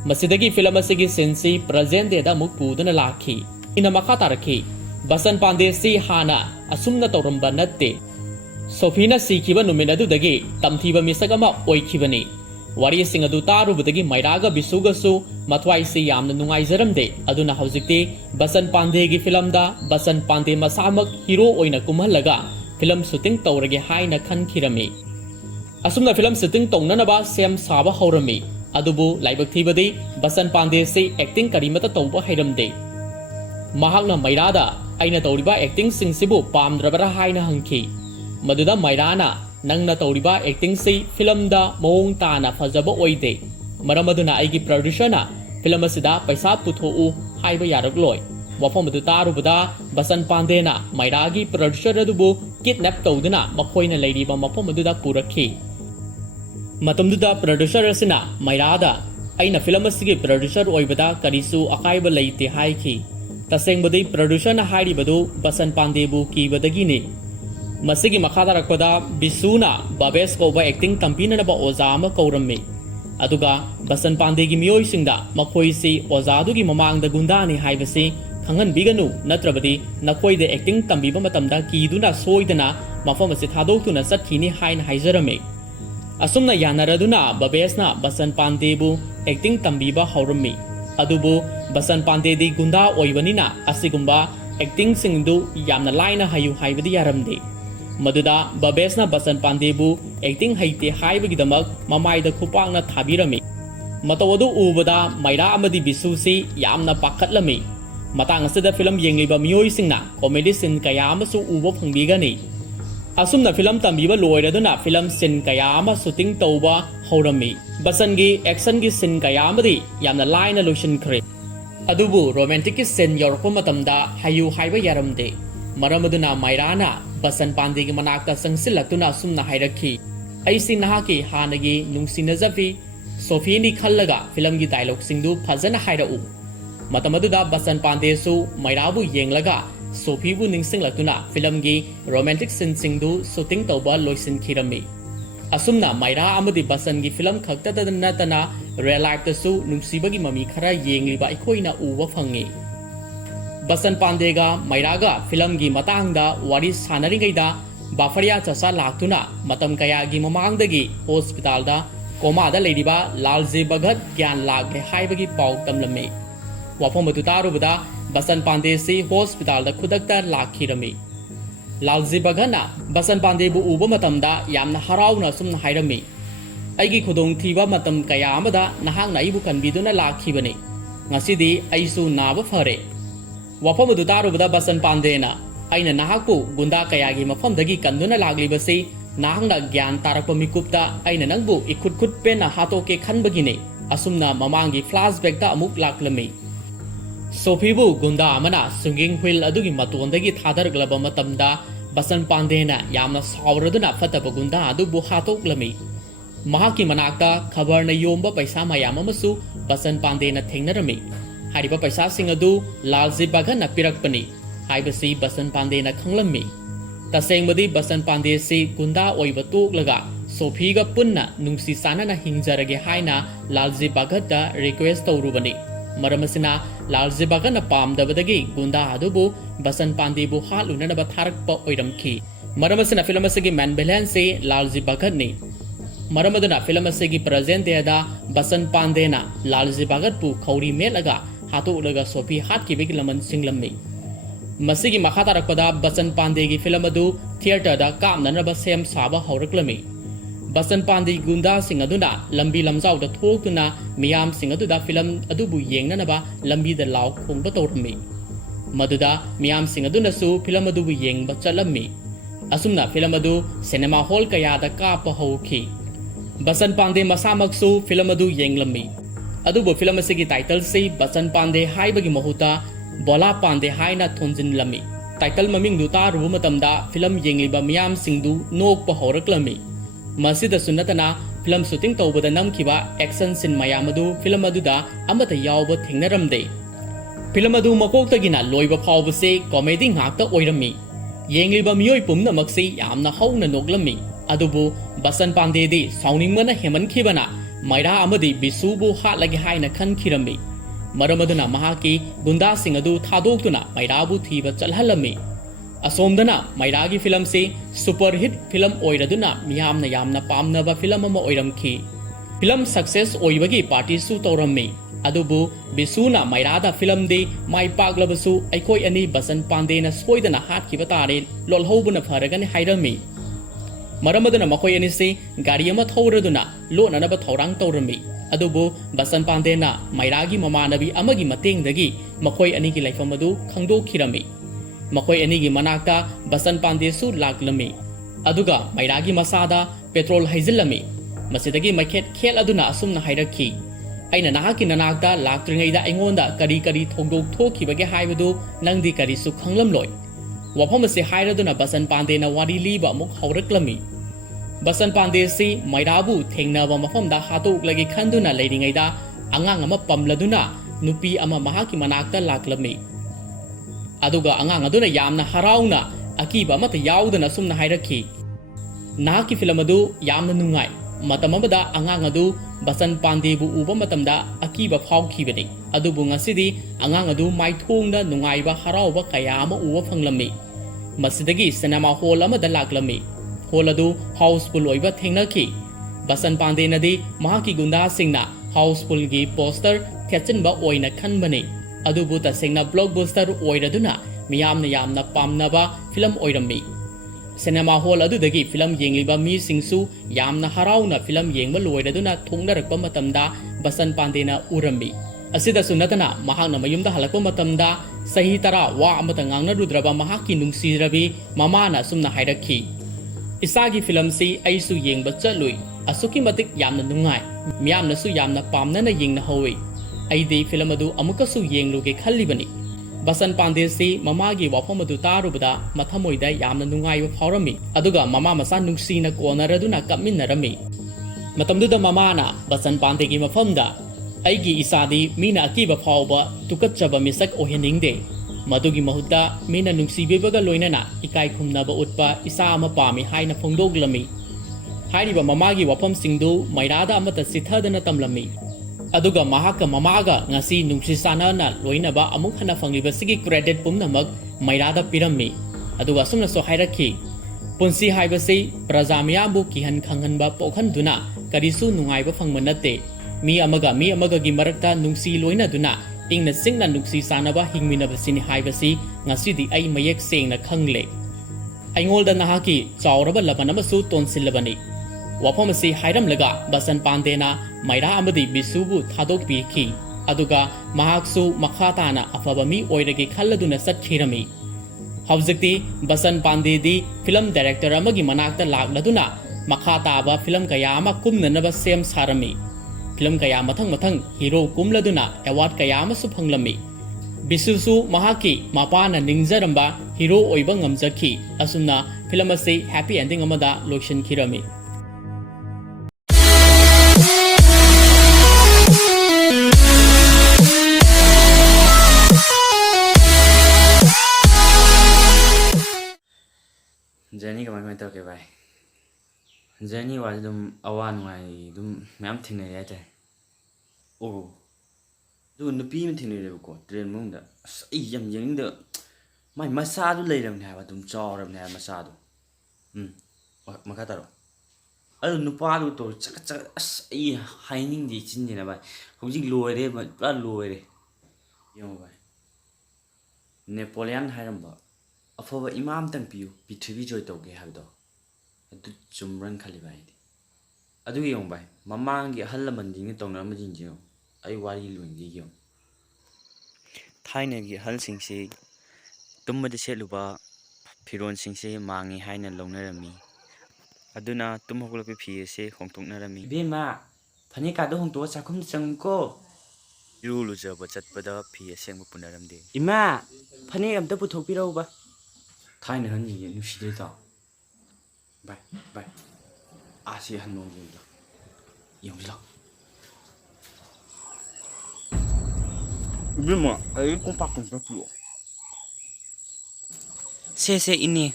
ꯃꯁꯤꯗꯒꯤ ꯐꯤꯂꯝ ꯑꯁꯤꯒꯤ ꯁꯤꯟꯁꯤ ꯄ꯭ꯔꯖꯦꯟ ꯗꯦꯗ ꯑꯃꯨꯛ ꯄꯨꯗꯨꯅ ꯂꯥꯛꯈꯤ ꯏꯅ ꯃꯈꯥ ꯇꯥꯔꯛꯈꯤ ꯕꯆꯆꯟ ꯄꯥꯟꯗꯦꯁꯤ ꯍꯥꯟꯅ ꯑꯁꯨꯝꯅ ꯇꯧꯔꯝꯕ ꯅꯠꯇꯦ ꯁꯣꯐꯤꯅ ꯁꯤꯈꯤꯕ ꯅꯨꯃꯤꯠ ꯑꯗꯨꯗꯒꯤ ꯇꯝꯊꯤꯕ ꯃꯤꯁꯛ ꯑꯃ ꯑꯣꯏꯈꯤꯕꯅꯤ ꯋꯥꯔꯤꯁꯤꯡ ꯑꯗꯨ ꯇꯥꯔꯨꯕꯗꯒꯤ ꯃꯩꯔꯥꯒ ꯕꯤꯁꯨꯒꯁꯨ ꯃꯊ꯭ꯋꯥꯏꯁꯤ ꯌꯥꯝꯅ ꯅꯨꯡꯉꯥꯏꯖꯔꯝꯗꯦ ꯑꯗꯨꯅ ꯍꯧꯖꯤꯛꯇꯤ ꯕꯆꯆꯟ ꯄꯥꯟꯗꯦꯒꯤ ꯐꯤꯂꯝꯗ ꯕꯆꯆꯟ ꯄꯥꯟꯗꯦ ꯃꯁꯥꯃꯛ ꯍꯤꯔꯣ ꯑꯣꯏꯅ ꯀꯨꯝꯍꯜꯂꯒ ꯐꯤꯂꯝ ꯁꯨꯇꯤꯡ ꯇꯧꯔꯒꯦ ꯍꯥꯏꯅ ꯈꯟꯈꯤꯔꯝꯃꯤ ꯑꯁꯨꯝꯅ ꯐꯤꯂꯝ ꯁꯨꯇꯤꯡ ꯇꯧꯅꯅꯕ ꯁꯦꯝ ꯁꯥꯕ ꯍꯧꯔꯝꯃꯤ ꯑꯗꯨꯕꯨ ꯂꯥꯏꯕꯛ ꯊꯤꯕꯗꯤ ꯕꯆꯆꯟ ꯄꯥꯟꯗꯦꯁꯤ ꯑꯦꯛꯇꯤꯡ ꯀꯔꯤꯃꯠꯇ ꯇꯧꯕ ꯍꯩꯔꯝꯗꯦ ꯃꯍꯥꯛꯅ ꯃꯩꯔꯥꯗ ꯑꯩꯅ ꯇꯧꯔꯤꯕ ꯑꯦꯛꯇꯤꯡꯁꯤꯡꯁꯤꯕꯨ ꯄꯥꯝꯗ꯭ꯔꯕꯔꯥ ꯍꯥꯏꯅ ꯍꯪꯈꯤ ꯃꯗꯨꯗ ꯃꯩꯔꯥꯅ ꯅꯪꯅ ꯇꯧꯔꯤꯕ ꯑꯦꯛꯇꯤꯡꯁꯤ ꯐꯤꯂꯝꯗ ꯃꯑꯣꯡ ꯇꯥꯅ ꯐꯖꯕ ꯑꯣꯏꯗꯦ ꯃꯔꯝ ꯑꯗꯨꯅ ꯑꯩꯒꯤ ꯄ꯭ꯔꯣꯗ꯭ꯌꯨꯁꯔꯅ ꯐꯤꯂꯝ ꯑꯁꯤꯗ ꯄꯩꯁꯥ ꯄꯨꯊꯣꯛꯎ ꯍꯥꯏꯕ ꯌꯥꯔꯛꯂꯣꯏ ꯋꯥꯐꯝ ꯑꯗꯨ ꯇꯥꯔꯨꯕꯗ ꯕꯆꯆꯟ ꯄꯥꯟꯗꯦꯅ ꯃꯩꯔꯥꯒꯤ ꯄ꯭ꯔꯣꯗ꯭ꯌꯨꯁꯔ ꯑꯗꯨꯕꯨ ꯀꯤꯗꯅꯦꯞ ꯇꯧꯗꯨꯅ ꯃꯈꯣꯏꯅ ꯂꯩꯔꯤꯕ ꯃꯐꯝ ꯑꯗꯨꯗ ꯄꯨꯔꯛꯈꯤ ꯃꯇꯝꯗꯨꯗ ꯄ꯭ꯔꯣꯗ꯭ꯌꯨꯁꯔ ꯑꯁꯤꯅ ꯃꯩꯔꯥꯗ ꯑꯩꯅ ꯐꯤꯂꯝ ꯑꯁꯤꯒꯤ ꯄ꯭ꯔꯣꯗ꯭ꯌꯨꯁꯔ ꯑꯣꯏꯕꯗ ꯀꯔꯤꯁꯨ ꯑꯀꯥꯏꯕ ꯂꯩꯇꯦ ꯍꯥꯏꯈꯤ ꯇꯁꯦꯡꯕꯗꯤ ꯄ꯭ꯔꯣꯗ꯭ꯌꯨꯁꯔꯅ ꯍꯥꯏꯔꯤꯕꯗꯨ ꯕꯆꯆꯟ ꯄꯥꯟꯗꯦꯕꯨ ꯀꯤꯕꯗꯒꯤꯅꯤ ꯃꯁꯤꯒꯤ ꯃꯈꯥ ꯇꯥꯔꯛꯄꯗ ꯕꯤꯁꯨꯅ ꯕꯥꯕꯦꯁ ꯀꯧꯕ ꯑꯦꯛꯇꯤꯡ ꯇꯝꯕꯤꯅꯅꯕ ꯑꯣꯖꯥ ꯑꯃ ꯀꯧꯔꯝꯃꯤ ꯑꯗꯨꯒ ꯕꯆꯆꯟ ꯄꯥꯟꯗꯦꯒꯤ ꯃꯤꯑꯣꯏꯁꯤꯡꯗ ꯃꯈꯣꯏꯁꯤ ꯑꯣꯖꯥꯗꯨꯒꯤ ꯃꯃꯥꯡꯗ ꯒꯨꯟꯗꯥꯅꯤ ꯍꯥꯏꯕꯁꯤ ꯈꯪꯍꯟꯕꯤꯒꯅꯨ ꯅꯠꯇ꯭ꯔꯕꯗꯤ ꯅꯈꯣꯏꯗ ꯑꯦꯛꯇꯤꯡ ꯇꯝꯕꯤꯕ ꯃꯇꯝꯗ ꯀꯤꯗꯨꯅ ꯁꯣꯏꯗꯅ ꯃꯐꯝ ꯑꯁꯤ ꯊꯥꯗꯣꯛꯇꯨꯅ ꯆꯠꯈꯤꯅꯤ ꯍꯥꯏꯅ ꯍꯥꯏꯖꯔꯝꯃꯤ ꯑꯁꯨꯝꯅ ꯌꯥꯅꯔꯗꯨꯅ ꯕꯥꯕꯦꯁꯅ ꯕꯆꯆꯟ ꯄꯥꯟꯗꯦꯕꯨ ꯑꯦꯛꯇꯤꯡ ꯇꯝꯕꯤꯕ ꯍꯧꯔꯝꯃꯤ ꯑꯗꯨꯕꯨ ꯕꯆꯆꯟ ꯄꯥꯟꯗꯦꯗꯤ ꯒꯨꯟꯗꯥ ꯑꯣꯏꯕꯅꯤꯅ ꯑꯁꯤꯒꯨꯝꯕ ꯑꯦꯛꯇꯤꯡꯁꯤꯡꯗꯨ ꯌꯥꯝꯅ ꯂꯥꯏꯅ ꯍꯩꯌꯨ ꯍꯥꯏꯕꯗꯤ ꯌꯥꯔꯝꯗꯦ ꯃꯗꯨꯗ ꯕꯥꯕꯦꯁꯅ ꯕꯆꯆꯟ ꯄꯥꯟꯗꯦꯕꯨ ꯑꯦꯛꯇꯤꯡ ꯍꯩꯇꯦ ꯍꯥꯏꯕꯒꯤꯗꯃꯛ ꯃꯃꯥꯏꯗ ꯈꯨꯄꯥꯛꯅ ꯊꯥꯕꯤꯔꯝꯃꯤ ꯃꯇꯧ ꯑꯗꯨ ꯎꯕꯗ ꯃꯩꯔꯥ ꯑꯃꯗꯤ ꯕꯤꯁꯨꯁꯤ ꯌꯥꯝꯅ ꯄꯥꯈꯠꯂꯝꯃꯤ ꯃꯇꯥꯡ ꯑꯁꯤꯗ ꯐꯤꯂꯝ ꯌꯦꯡꯂꯤꯕ ꯃꯤꯑꯣꯏꯁꯤꯡꯅ ꯀꯣꯃꯦꯗꯤ ꯁꯤꯟ ꯀꯌꯥ ꯑꯃꯁꯨ ꯎꯕ ꯐꯪꯕꯤꯒꯅꯤ ꯑꯁꯨꯝꯅ ꯐꯤꯂꯝ ꯇꯝꯕꯤꯕ ꯂꯣꯏꯔꯗꯨꯅ ꯐꯤꯂꯝ ꯁꯤꯟ ꯀꯌా ꯑꯃ ꯁꯨꯇꯤꯡ ꯇꯧꯕ ꯍꯧꯔꯝꯃꯤ ꯕꯆꯆꯟꯒꯤ ꯑꯦꯛꯁꯟꯒꯤ ꯁꯤꯟ ꯀꯌా ꯑꯃꯗꯤ ꯌꯥꯝꯅ ꯂꯥꯏꯅ ꯂꯣꯏꯁꯤꯟꯈ꯭ꯔꯦ ꯑꯗꯨꯕꯨ ꯔꯣꯃꯥꯟꯇꯤꯛꯀꯤ ꯁꯤꯟ ꯌꯧꯔꯛꯄ ꯃꯇꯝꯗ ꯍꯩꯌꯨ ꯍꯥꯏꯕ ꯌꯥꯔꯝꯗꯦ ꯃꯔꯝ ꯑꯗꯨꯅ ꯃꯩꯔꯥꯅ ꯕꯆꯆꯟ ꯄꯥꯟꯗꯦꯒꯤ ꯃꯅꯥꯛꯇ ꯆꯪꯁꯤꯜꯂꯛꯇꯨꯅ ꯑꯁꯨꯝꯅ ꯍꯥꯏꯔꯛꯈꯤ ꯑꯩꯁꯤ ꯅꯍꯥꯛꯀꯤ ꯍꯥꯟꯅꯒꯤ ꯅꯨꯡꯁꯤꯅꯖꯕꯤ ꯁꯣꯐꯤꯅꯤ ꯈꯜꯂꯒ ꯐꯤꯂꯝꯒꯤ ꯗꯥꯏꯂꯣꯒꯁꯤꯡꯗꯨ ꯐꯖꯅ ꯍꯥꯏꯔꯛꯎ ꯃꯇꯝ ꯑꯗꯨꯗ ꯕꯆꯆꯟ ꯄꯥꯟꯗꯦꯁꯨ ꯃꯩꯔꯥꯕꯨ ꯌꯦꯡꯂꯒ ꯁꯣꯐꯤꯕꯨ ꯅꯤꯡꯁꯤꯡꯂꯛꯇꯨꯅ ꯐꯤꯂꯝꯒꯤ ꯔꯣꯃꯥꯟꯇꯤꯛ ꯁꯤꯟꯁꯤꯡꯗꯨ ꯁꯨꯇꯤꯡ ꯇꯧꯕ ꯂꯣꯏꯁꯤꯟꯈꯤꯔꯝꯃꯤ ꯑꯁꯨꯝꯅ ꯃꯩꯔꯥ ꯑꯃꯗꯤ ꯕꯆꯆꯟꯒꯤ ꯐꯤꯂꯝ ꯈꯛꯇꯗ ꯅꯠꯇꯅ ꯔꯤꯌꯦꯜ ꯂꯥꯏꯐꯇꯁꯨ ꯅꯨꯡꯁꯤꯕꯒꯤ ꯃꯃꯤ ꯈꯔ ꯌꯦꯡꯂꯤꯕ ꯑꯩꯈꯣꯏꯅ ꯎꯕ ꯐꯪꯉꯤ ꯕꯆꯆꯟ ꯄꯥꯟꯗꯦꯒ ꯃꯩꯔꯥꯒ ꯐꯤꯂꯝꯒꯤ ꯃꯇꯥꯡꯗ ꯋꯥꯔꯤ ꯁꯥꯟꯅꯔꯤꯉꯩꯗ ꯕꯥꯐꯔꯤꯌꯥ ꯆꯆꯥ ꯂꯥꯛꯇꯨꯅ ꯃꯇꯝ ꯀꯌꯥꯒꯤ ꯃꯃꯥꯡꯗꯒꯤ ꯍꯣꯁꯄꯤꯇꯥꯜꯗ ꯀꯣꯃꯥꯗ ꯂꯩꯔꯤꯕ ꯂꯥꯜꯖꯤ ꯚꯒꯠ ꯒ꯭ꯌꯥꯟ ꯂꯥꯛꯂꯦ ꯍꯥꯏꯕꯒꯤ ꯄꯥꯎ ꯇꯝꯂꯝꯃꯤ ꯋꯥꯐꯝ ꯑꯗꯨ ꯇꯥꯔꯨꯕꯗ ꯕꯆꯆꯟ ꯄꯥꯟꯗꯦꯁꯤ ꯍꯣꯁꯄꯤꯇꯥꯜꯗ ꯈꯨꯗꯛꯇ ꯂꯥꯛꯈꯤꯔꯝꯃꯤ ꯂꯥꯜꯖꯤ ꯚꯒꯠꯅ ꯕꯆꯆꯟ ꯄꯥꯟꯗꯦꯕꯨ ꯎꯕ ꯃꯇꯝꯗ ꯌꯥꯝꯅ ꯍꯔꯥꯎꯅ ꯑꯁꯨꯝꯅ ꯍꯥꯏꯔꯝꯃꯤ ꯑꯩꯒꯤ ꯈꯨꯗꯣꯡꯊꯤꯕ ꯃꯇꯝ ꯀꯌꯥ ꯑꯃꯗ ꯅꯍꯥꯛꯅ ꯑꯩꯕꯨ ꯀꯟꯕꯤꯗꯨꯅ ꯂꯥꯛꯈꯤꯕꯅꯤ ꯉꯁꯤꯗꯤ ꯑꯩꯁꯨ ꯅꯥꯕ ꯐꯔꯦ ꯋꯥꯐꯝ ꯑꯗꯨ ꯇꯥꯔꯨꯕꯗ ꯕꯆꯆꯟ ꯄꯥꯟꯗꯦꯅ ꯑꯩꯅ ꯅꯍꯥꯛꯄꯨ ꯒꯨꯟꯗꯥ ꯀꯌꯥꯒꯤ ꯃꯐꯝꯗꯒꯤ ꯀꯟꯗꯨꯅ ꯂꯥꯛꯂꯤꯕꯁꯤ ꯅꯍꯥꯛꯅ ꯒ꯭ꯌꯥꯟ ꯇꯥꯔꯛꯄ ꯃꯤꯀꯨꯞꯇ ꯑꯩꯅ ꯅꯪꯕꯨ ꯏꯈꯨꯠ ꯈꯨꯠ ꯄꯦꯟꯅ ꯍꯥꯠꯇꯣꯛꯀꯦ ꯈꯟꯕꯒꯤꯅꯤ ꯑꯁꯨꯝꯅ ꯃꯃꯥꯡꯒꯤ ꯐ꯭ꯂꯥꯁꯕꯦꯛꯇ ꯑꯃꯨꯛ ꯂꯥꯛꯂꯝꯃꯤ ꯁꯣꯐꯤꯕꯨ ꯒꯨꯟꯗꯥ ꯑꯃꯅ ꯁ꯭ꯋꯤꯡꯒꯤꯡ ꯍꯨꯏꯜ ꯑꯗꯨꯒꯤ ꯃꯇꯣꯟꯗꯒꯤ ꯊꯥꯗꯔꯛꯂꯕ ꯃꯇꯝꯗ ꯕꯆꯆꯟ ꯄꯥꯟꯗꯦꯅ ꯌꯥꯝꯅ ꯁꯥꯎꯔꯗꯨꯅ ꯐꯠꯇꯕ ꯒꯨꯟꯗꯥ ꯑꯗꯨꯕꯨ ꯍꯥꯠꯇꯣꯛꯂꯝꯃꯤ ꯃꯍꯥꯛꯀꯤ ꯃꯅꯥꯛꯇ ꯈꯕꯔꯅ ꯌꯣꯝꯕ ꯄꯩꯁꯥ ꯃꯌꯥꯝ ꯑꯃꯁꯨ ꯕꯆꯆꯟ ꯄꯥꯟꯗꯦꯅ ꯊꯦꯡꯅꯔꯝꯃꯤ ꯍꯥꯏꯔꯤꯕ ꯄꯩꯁꯥꯁꯤꯡ ꯑꯗꯨ ꯂꯥꯜꯖꯤ ꯚꯒꯠꯅ ꯄꯤꯔꯛꯄꯅꯤ ꯍꯥꯏꯕꯁꯤ ꯕꯆꯆꯟ ꯄꯥꯟꯗꯦꯅ ꯈꯪꯂꯝꯃꯤ ꯇꯁꯦꯡꯕꯗꯤ ꯕꯆꯆꯟ ꯄꯥꯟꯗꯦꯁꯤ ꯒꯨꯟꯗꯥ ꯑꯣꯏꯕ ꯇꯣꯛꯂꯒ ꯁꯣꯐꯤꯒ ꯄꯨꯟꯅ ꯅꯨꯡꯁꯤ ꯆꯥꯟꯅꯅ ꯍꯤꯡꯖꯔꯒꯦ ꯍꯥꯏꯅ ꯂꯥꯜꯖꯤ ꯚꯒꯠꯇ ꯔꯤꯀ꯭ꯋꯦꯁ ꯇꯧꯔꯨꯕꯅꯤ ꯃꯔꯝ ꯑꯁꯤꯅ ꯂꯥꯜꯖꯤ ꯚꯒꯠꯅ ꯄꯥꯝꯗꯕꯗꯒꯤ ꯒꯨꯟꯗꯥ ꯑꯗꯨꯕु ꯕꯆꯆꯟ ꯄꯥꯟꯗꯦꯕꯨ ꯍꯥꯠꯂꯨꯅꯅꯕ ꯊꯥꯔꯛꯄ ꯑꯣꯏꯔꯝꯈꯤ ꯃꯔꯝ ꯑꯁꯤꯅ ꯐꯤꯂꯝ ꯑꯁꯤꯒꯤ ꯃꯦꯟ ꯚꯤꯂꯦꯟꯁꯤ ꯂꯥꯜꯖꯤ ꯚꯒꯠꯅꯤ ꯃꯔꯝ ꯑꯗꯨꯅ ꯐꯤꯂꯝ ꯑꯁꯤꯒꯤ ꯄ꯭ꯔꯖꯦꯟ ꯗꯦꯗ ꯕꯆꯆꯟ ꯄꯥꯟꯗꯦꯅ ꯂꯥꯜꯖꯤ ꯚꯒꯠꯄꯨ ꯈꯧꯔꯤ ꯃꯦꯠꯂꯒ ꯍꯥꯠꯇꯣꯛꯂꯒ ꯁꯣꯐꯤ ꯍꯥꯠꯈꯤꯕꯒꯤ ꯂꯃꯟ ꯁꯤꯡꯂꯝꯃꯤ ꯃꯁꯤꯒꯤ ꯃꯈꯥ ꯇꯥꯔꯛꯄꯗ ꯕꯆꯆꯟ ꯄꯥꯟꯗꯦꯒꯤ ꯐꯤꯂꯝ ꯑꯗꯨ ꯊꯤꯌꯦꯇꯔꯗ ꯀꯥꯞꯅꯅꯕ ꯁꯦꯝ ꯁꯥꯕ ꯍꯧꯔꯛꯂꯝꯃꯤ ꯕꯆꯆꯟ ꯄꯥꯟꯗꯦ ꯒꯨꯟꯗꯥꯁꯤꯡ ꯑꯗꯨꯅ ꯂꯝꯕꯤ ꯂꯝꯖꯥꯎꯗ ꯊꯣꯛꯇꯨꯅ ꯃꯤꯌꯥꯝꯁꯤꯡ ꯑꯗꯨꯗ ꯐꯤꯂꯝ ꯑꯗꯨꯕꯨ ꯌꯦꯡꯅꯅꯕ ꯂꯝꯕꯤꯗ ꯂꯥꯎ ꯈꯣꯡꯕ ꯇꯧꯔꯝꯃꯤ ꯃꯗꯨꯗ ꯃꯤꯌꯥꯝꯁꯤꯡ ꯑꯗꯨꯅꯁꯨ ꯐꯤꯂꯝ ꯑꯗꯨꯕꯨ ꯌꯦꯡꯕ ꯆꯠꯂꯝꯃꯤ ꯑꯁꯨꯝꯅ ꯐꯤꯂꯝ ꯑꯗꯨ ꯁꯤꯅꯦꯃꯥ ꯍꯣꯜ ꯀꯌꯥꯗ ꯀꯥꯞꯄ ꯍꯧꯈꯤ ꯕꯆꯆꯟ ꯄꯥꯟꯗꯦ ꯃꯁꯥꯃꯛꯁꯨ ꯐꯤꯂꯝ ꯑꯗꯨ ꯌꯦꯡꯂꯝꯃꯤ ꯑꯗꯨꯕꯨ ꯐꯤꯂꯝ ꯑꯁꯤꯒꯤ ꯇꯥꯏꯇꯜꯁꯤ ꯕꯆꯆꯟ ꯄꯥꯟꯗꯦ ꯍꯥꯏꯕꯒꯤ ꯃꯍꯨꯠꯇ ꯕꯣꯂꯥ ꯄꯥꯟꯗꯦ ꯍꯥꯏꯅ ꯊꯣꯟꯖꯤꯟꯂꯝꯃꯤ टाइटल ममिंग तारुब मतमदा फिल्म येंगलिबा मियाम सिंगदु नोकपा हौरक्लमी मसिदसु नतना फिल्म शूटिंग तौबदा नमखिबा एक्शन सीन मयामदु फिल्म अदुदा अमता यावबा थेंगनरमदे फिल्म अदु मकोक्तगिना लोइबा फावबसे comedy ngakta oirami yengliba miyoi pumnamakse yamna hauna noglami adubu Bachchan Paandey di sauningmana hemankhibana maira amadi bisubu hatlagi haina khankhirami maramaduna mahaki gunda sing adu thadoktuna mairabu thiba chalhalami asomdana mairagi film se super hit film oiraduna miyamna yamna pamnaba film ama oiramkhi film success oibagi party su tawrammi adubu bisuna mairada film de mai paglabasu aikoi ani Bachchan Paandey na soidana hatkiba tare lolhobuna pharagani hairami maramaduna makoi ani se gari ama thauraduna lonanaba thaurang tawrami adubu Bachchan Paandey na mairagi mamanabi amagi matengdagi makoi ani gi laifam adu khangdokhirami makoi ani gi manakta Bachchan Paandey su laklami aduga mairagi masada petrol haizilami masidagi maket khel aduna asumna hairakhi aina nahaki nanakta laktringaida aingonda kari kari thongdok thokibage haibadu nangdi kari su khanglamloi wafam se hairaduna Bachchan Paandey na wari liba amuk hauraklami Bachchan Paandey si mairabu thengnaba mafamda hatoklagi khanduna leiringaida angang ama pamladuna nupi ama mahaki manakta laklami aduga angang aduna yamna harauna akiba amata yaudana sumna hairakhi nahaki film adu yamna nungai matamabada angang adu Bachchan Paandey bu uba matamda akiba phawkhibani adubu ngasidi angang adu maithongda nungaiba harauba kaya ama uwa phanglami masidagi cinema hall amada laklami hall adu houseful oiba thengnakhi Bachchan Paandey nadi mahaki gunda singna houseful gi poster thechinba oina khanbani adubu tasengna blockbuster oiraduna miyamna yamna pamnaba film oirami cinema hall adudagi film yengliba mi singsu yamna harauna film yengba loiraduna thongnarakpa matamda Bachchan Paandey na urami asida sunatana mahakna mayumda halakpa matamda sahi tara wa amata ngangna rudraba mahaki nungsirabi mamana sumna hairakhi isagi film si aisu yengba chalui asuki matik yamna nungai miyamna su yamna pamna na yengna hawi aidi film adu amuka su yengluge khallibani Bachchan Paandey si mamagi wafam adu tarubada mathamoida yamna nungaiba phawrami aduga mama masa nungsina konaraduna kapminnarami matamduda mamana Bachchan Paandey gi mafamda aigi isadi mina akiba phawba tukatchaba misak oheningde madugi mahutta mina nungsibebaga loinana ikai khumnaba utpa isa ama pami haina phongdoglami hairiba mamagi wafam singdu mairada amata sithadana tamlami aduga mahaka mamaga ngasi nungsi sanana loinaba amuk hana fanglibasigi credit pumnamak mairada pirammi aduga sumna so hairakhi punsi haibasi prajamiyabu kihan khanghanba pokhanduna karisu nungaiba phangmanate mi amaga gi marakta nungsi loina duna ingna singna nungsi sanaba hingminabasini haibasi ngasidi ai mayek sengna khangle aingolda nahaki chawraba labanamasu tonsilabani wafamasi hairamlaga Bachchan Paandey na maira amadi bisubu thadokpirkhi aduga mahaksu makhatana afaba mi oirage khalladuna satkhirami hawjikti Bachchan Paandey di film director amagi manakta lagladuna makhataba film kaya ama kumnanaba sem sarami film kaya mathang hero kumladuna award kaya ama su phanglami bisusu mahaki mapana ningjaramba hero oiba ngamjakhi asumna film ase happy ending amada lotion khirami Journey kemana itu ke bay? Journey was dum awan wai dum memang tinggal aja. Oh, tu nupi memang tinggal ko train mungda. Iyam yang itu, mai masa tu lelaki ni apa dum jauh ni masa tu. Maka tahu. Aduh nupa tu cak iya haining di sini na bay. Kau jing luar deh, pelan luar deh. Yang bay. Napoleon hairam ba. अफब इमाम तंग PU पृथ्वी जोय तौगे हाबदो अदु चुमरन खलि बायदि अदु यong bye ममांगी अहल लमनदिंग तौनरम जिंजियो आई वारी लुंगी यो थाइनेगी अहल सिंगसे तुमबद सेलुबा फिरोन सिंगसे मांगी हाइना लौनरमी अदुना तुम होगलपे फियसे होंतोकनरमी बेमा फने कादो होंतो चाखुम चंगको इरु लुजब चटपदा फिय सेंग पुनरमदे इमा फने अमता पुथोपिरौबा Thai na hani nu shi de ta. Bai. Ashay han no ye. Yong ji la. Bima, ai kompak kom pro. Se ini.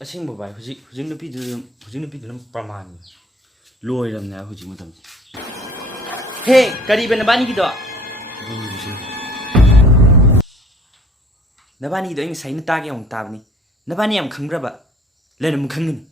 Asing bai hujing nupi du praman loi ram na hujing matam Hey, kariban nabani gitu. Nabani gitu ini sai na tagi ong tabni. Nabani am khangraba. Lenam khangin.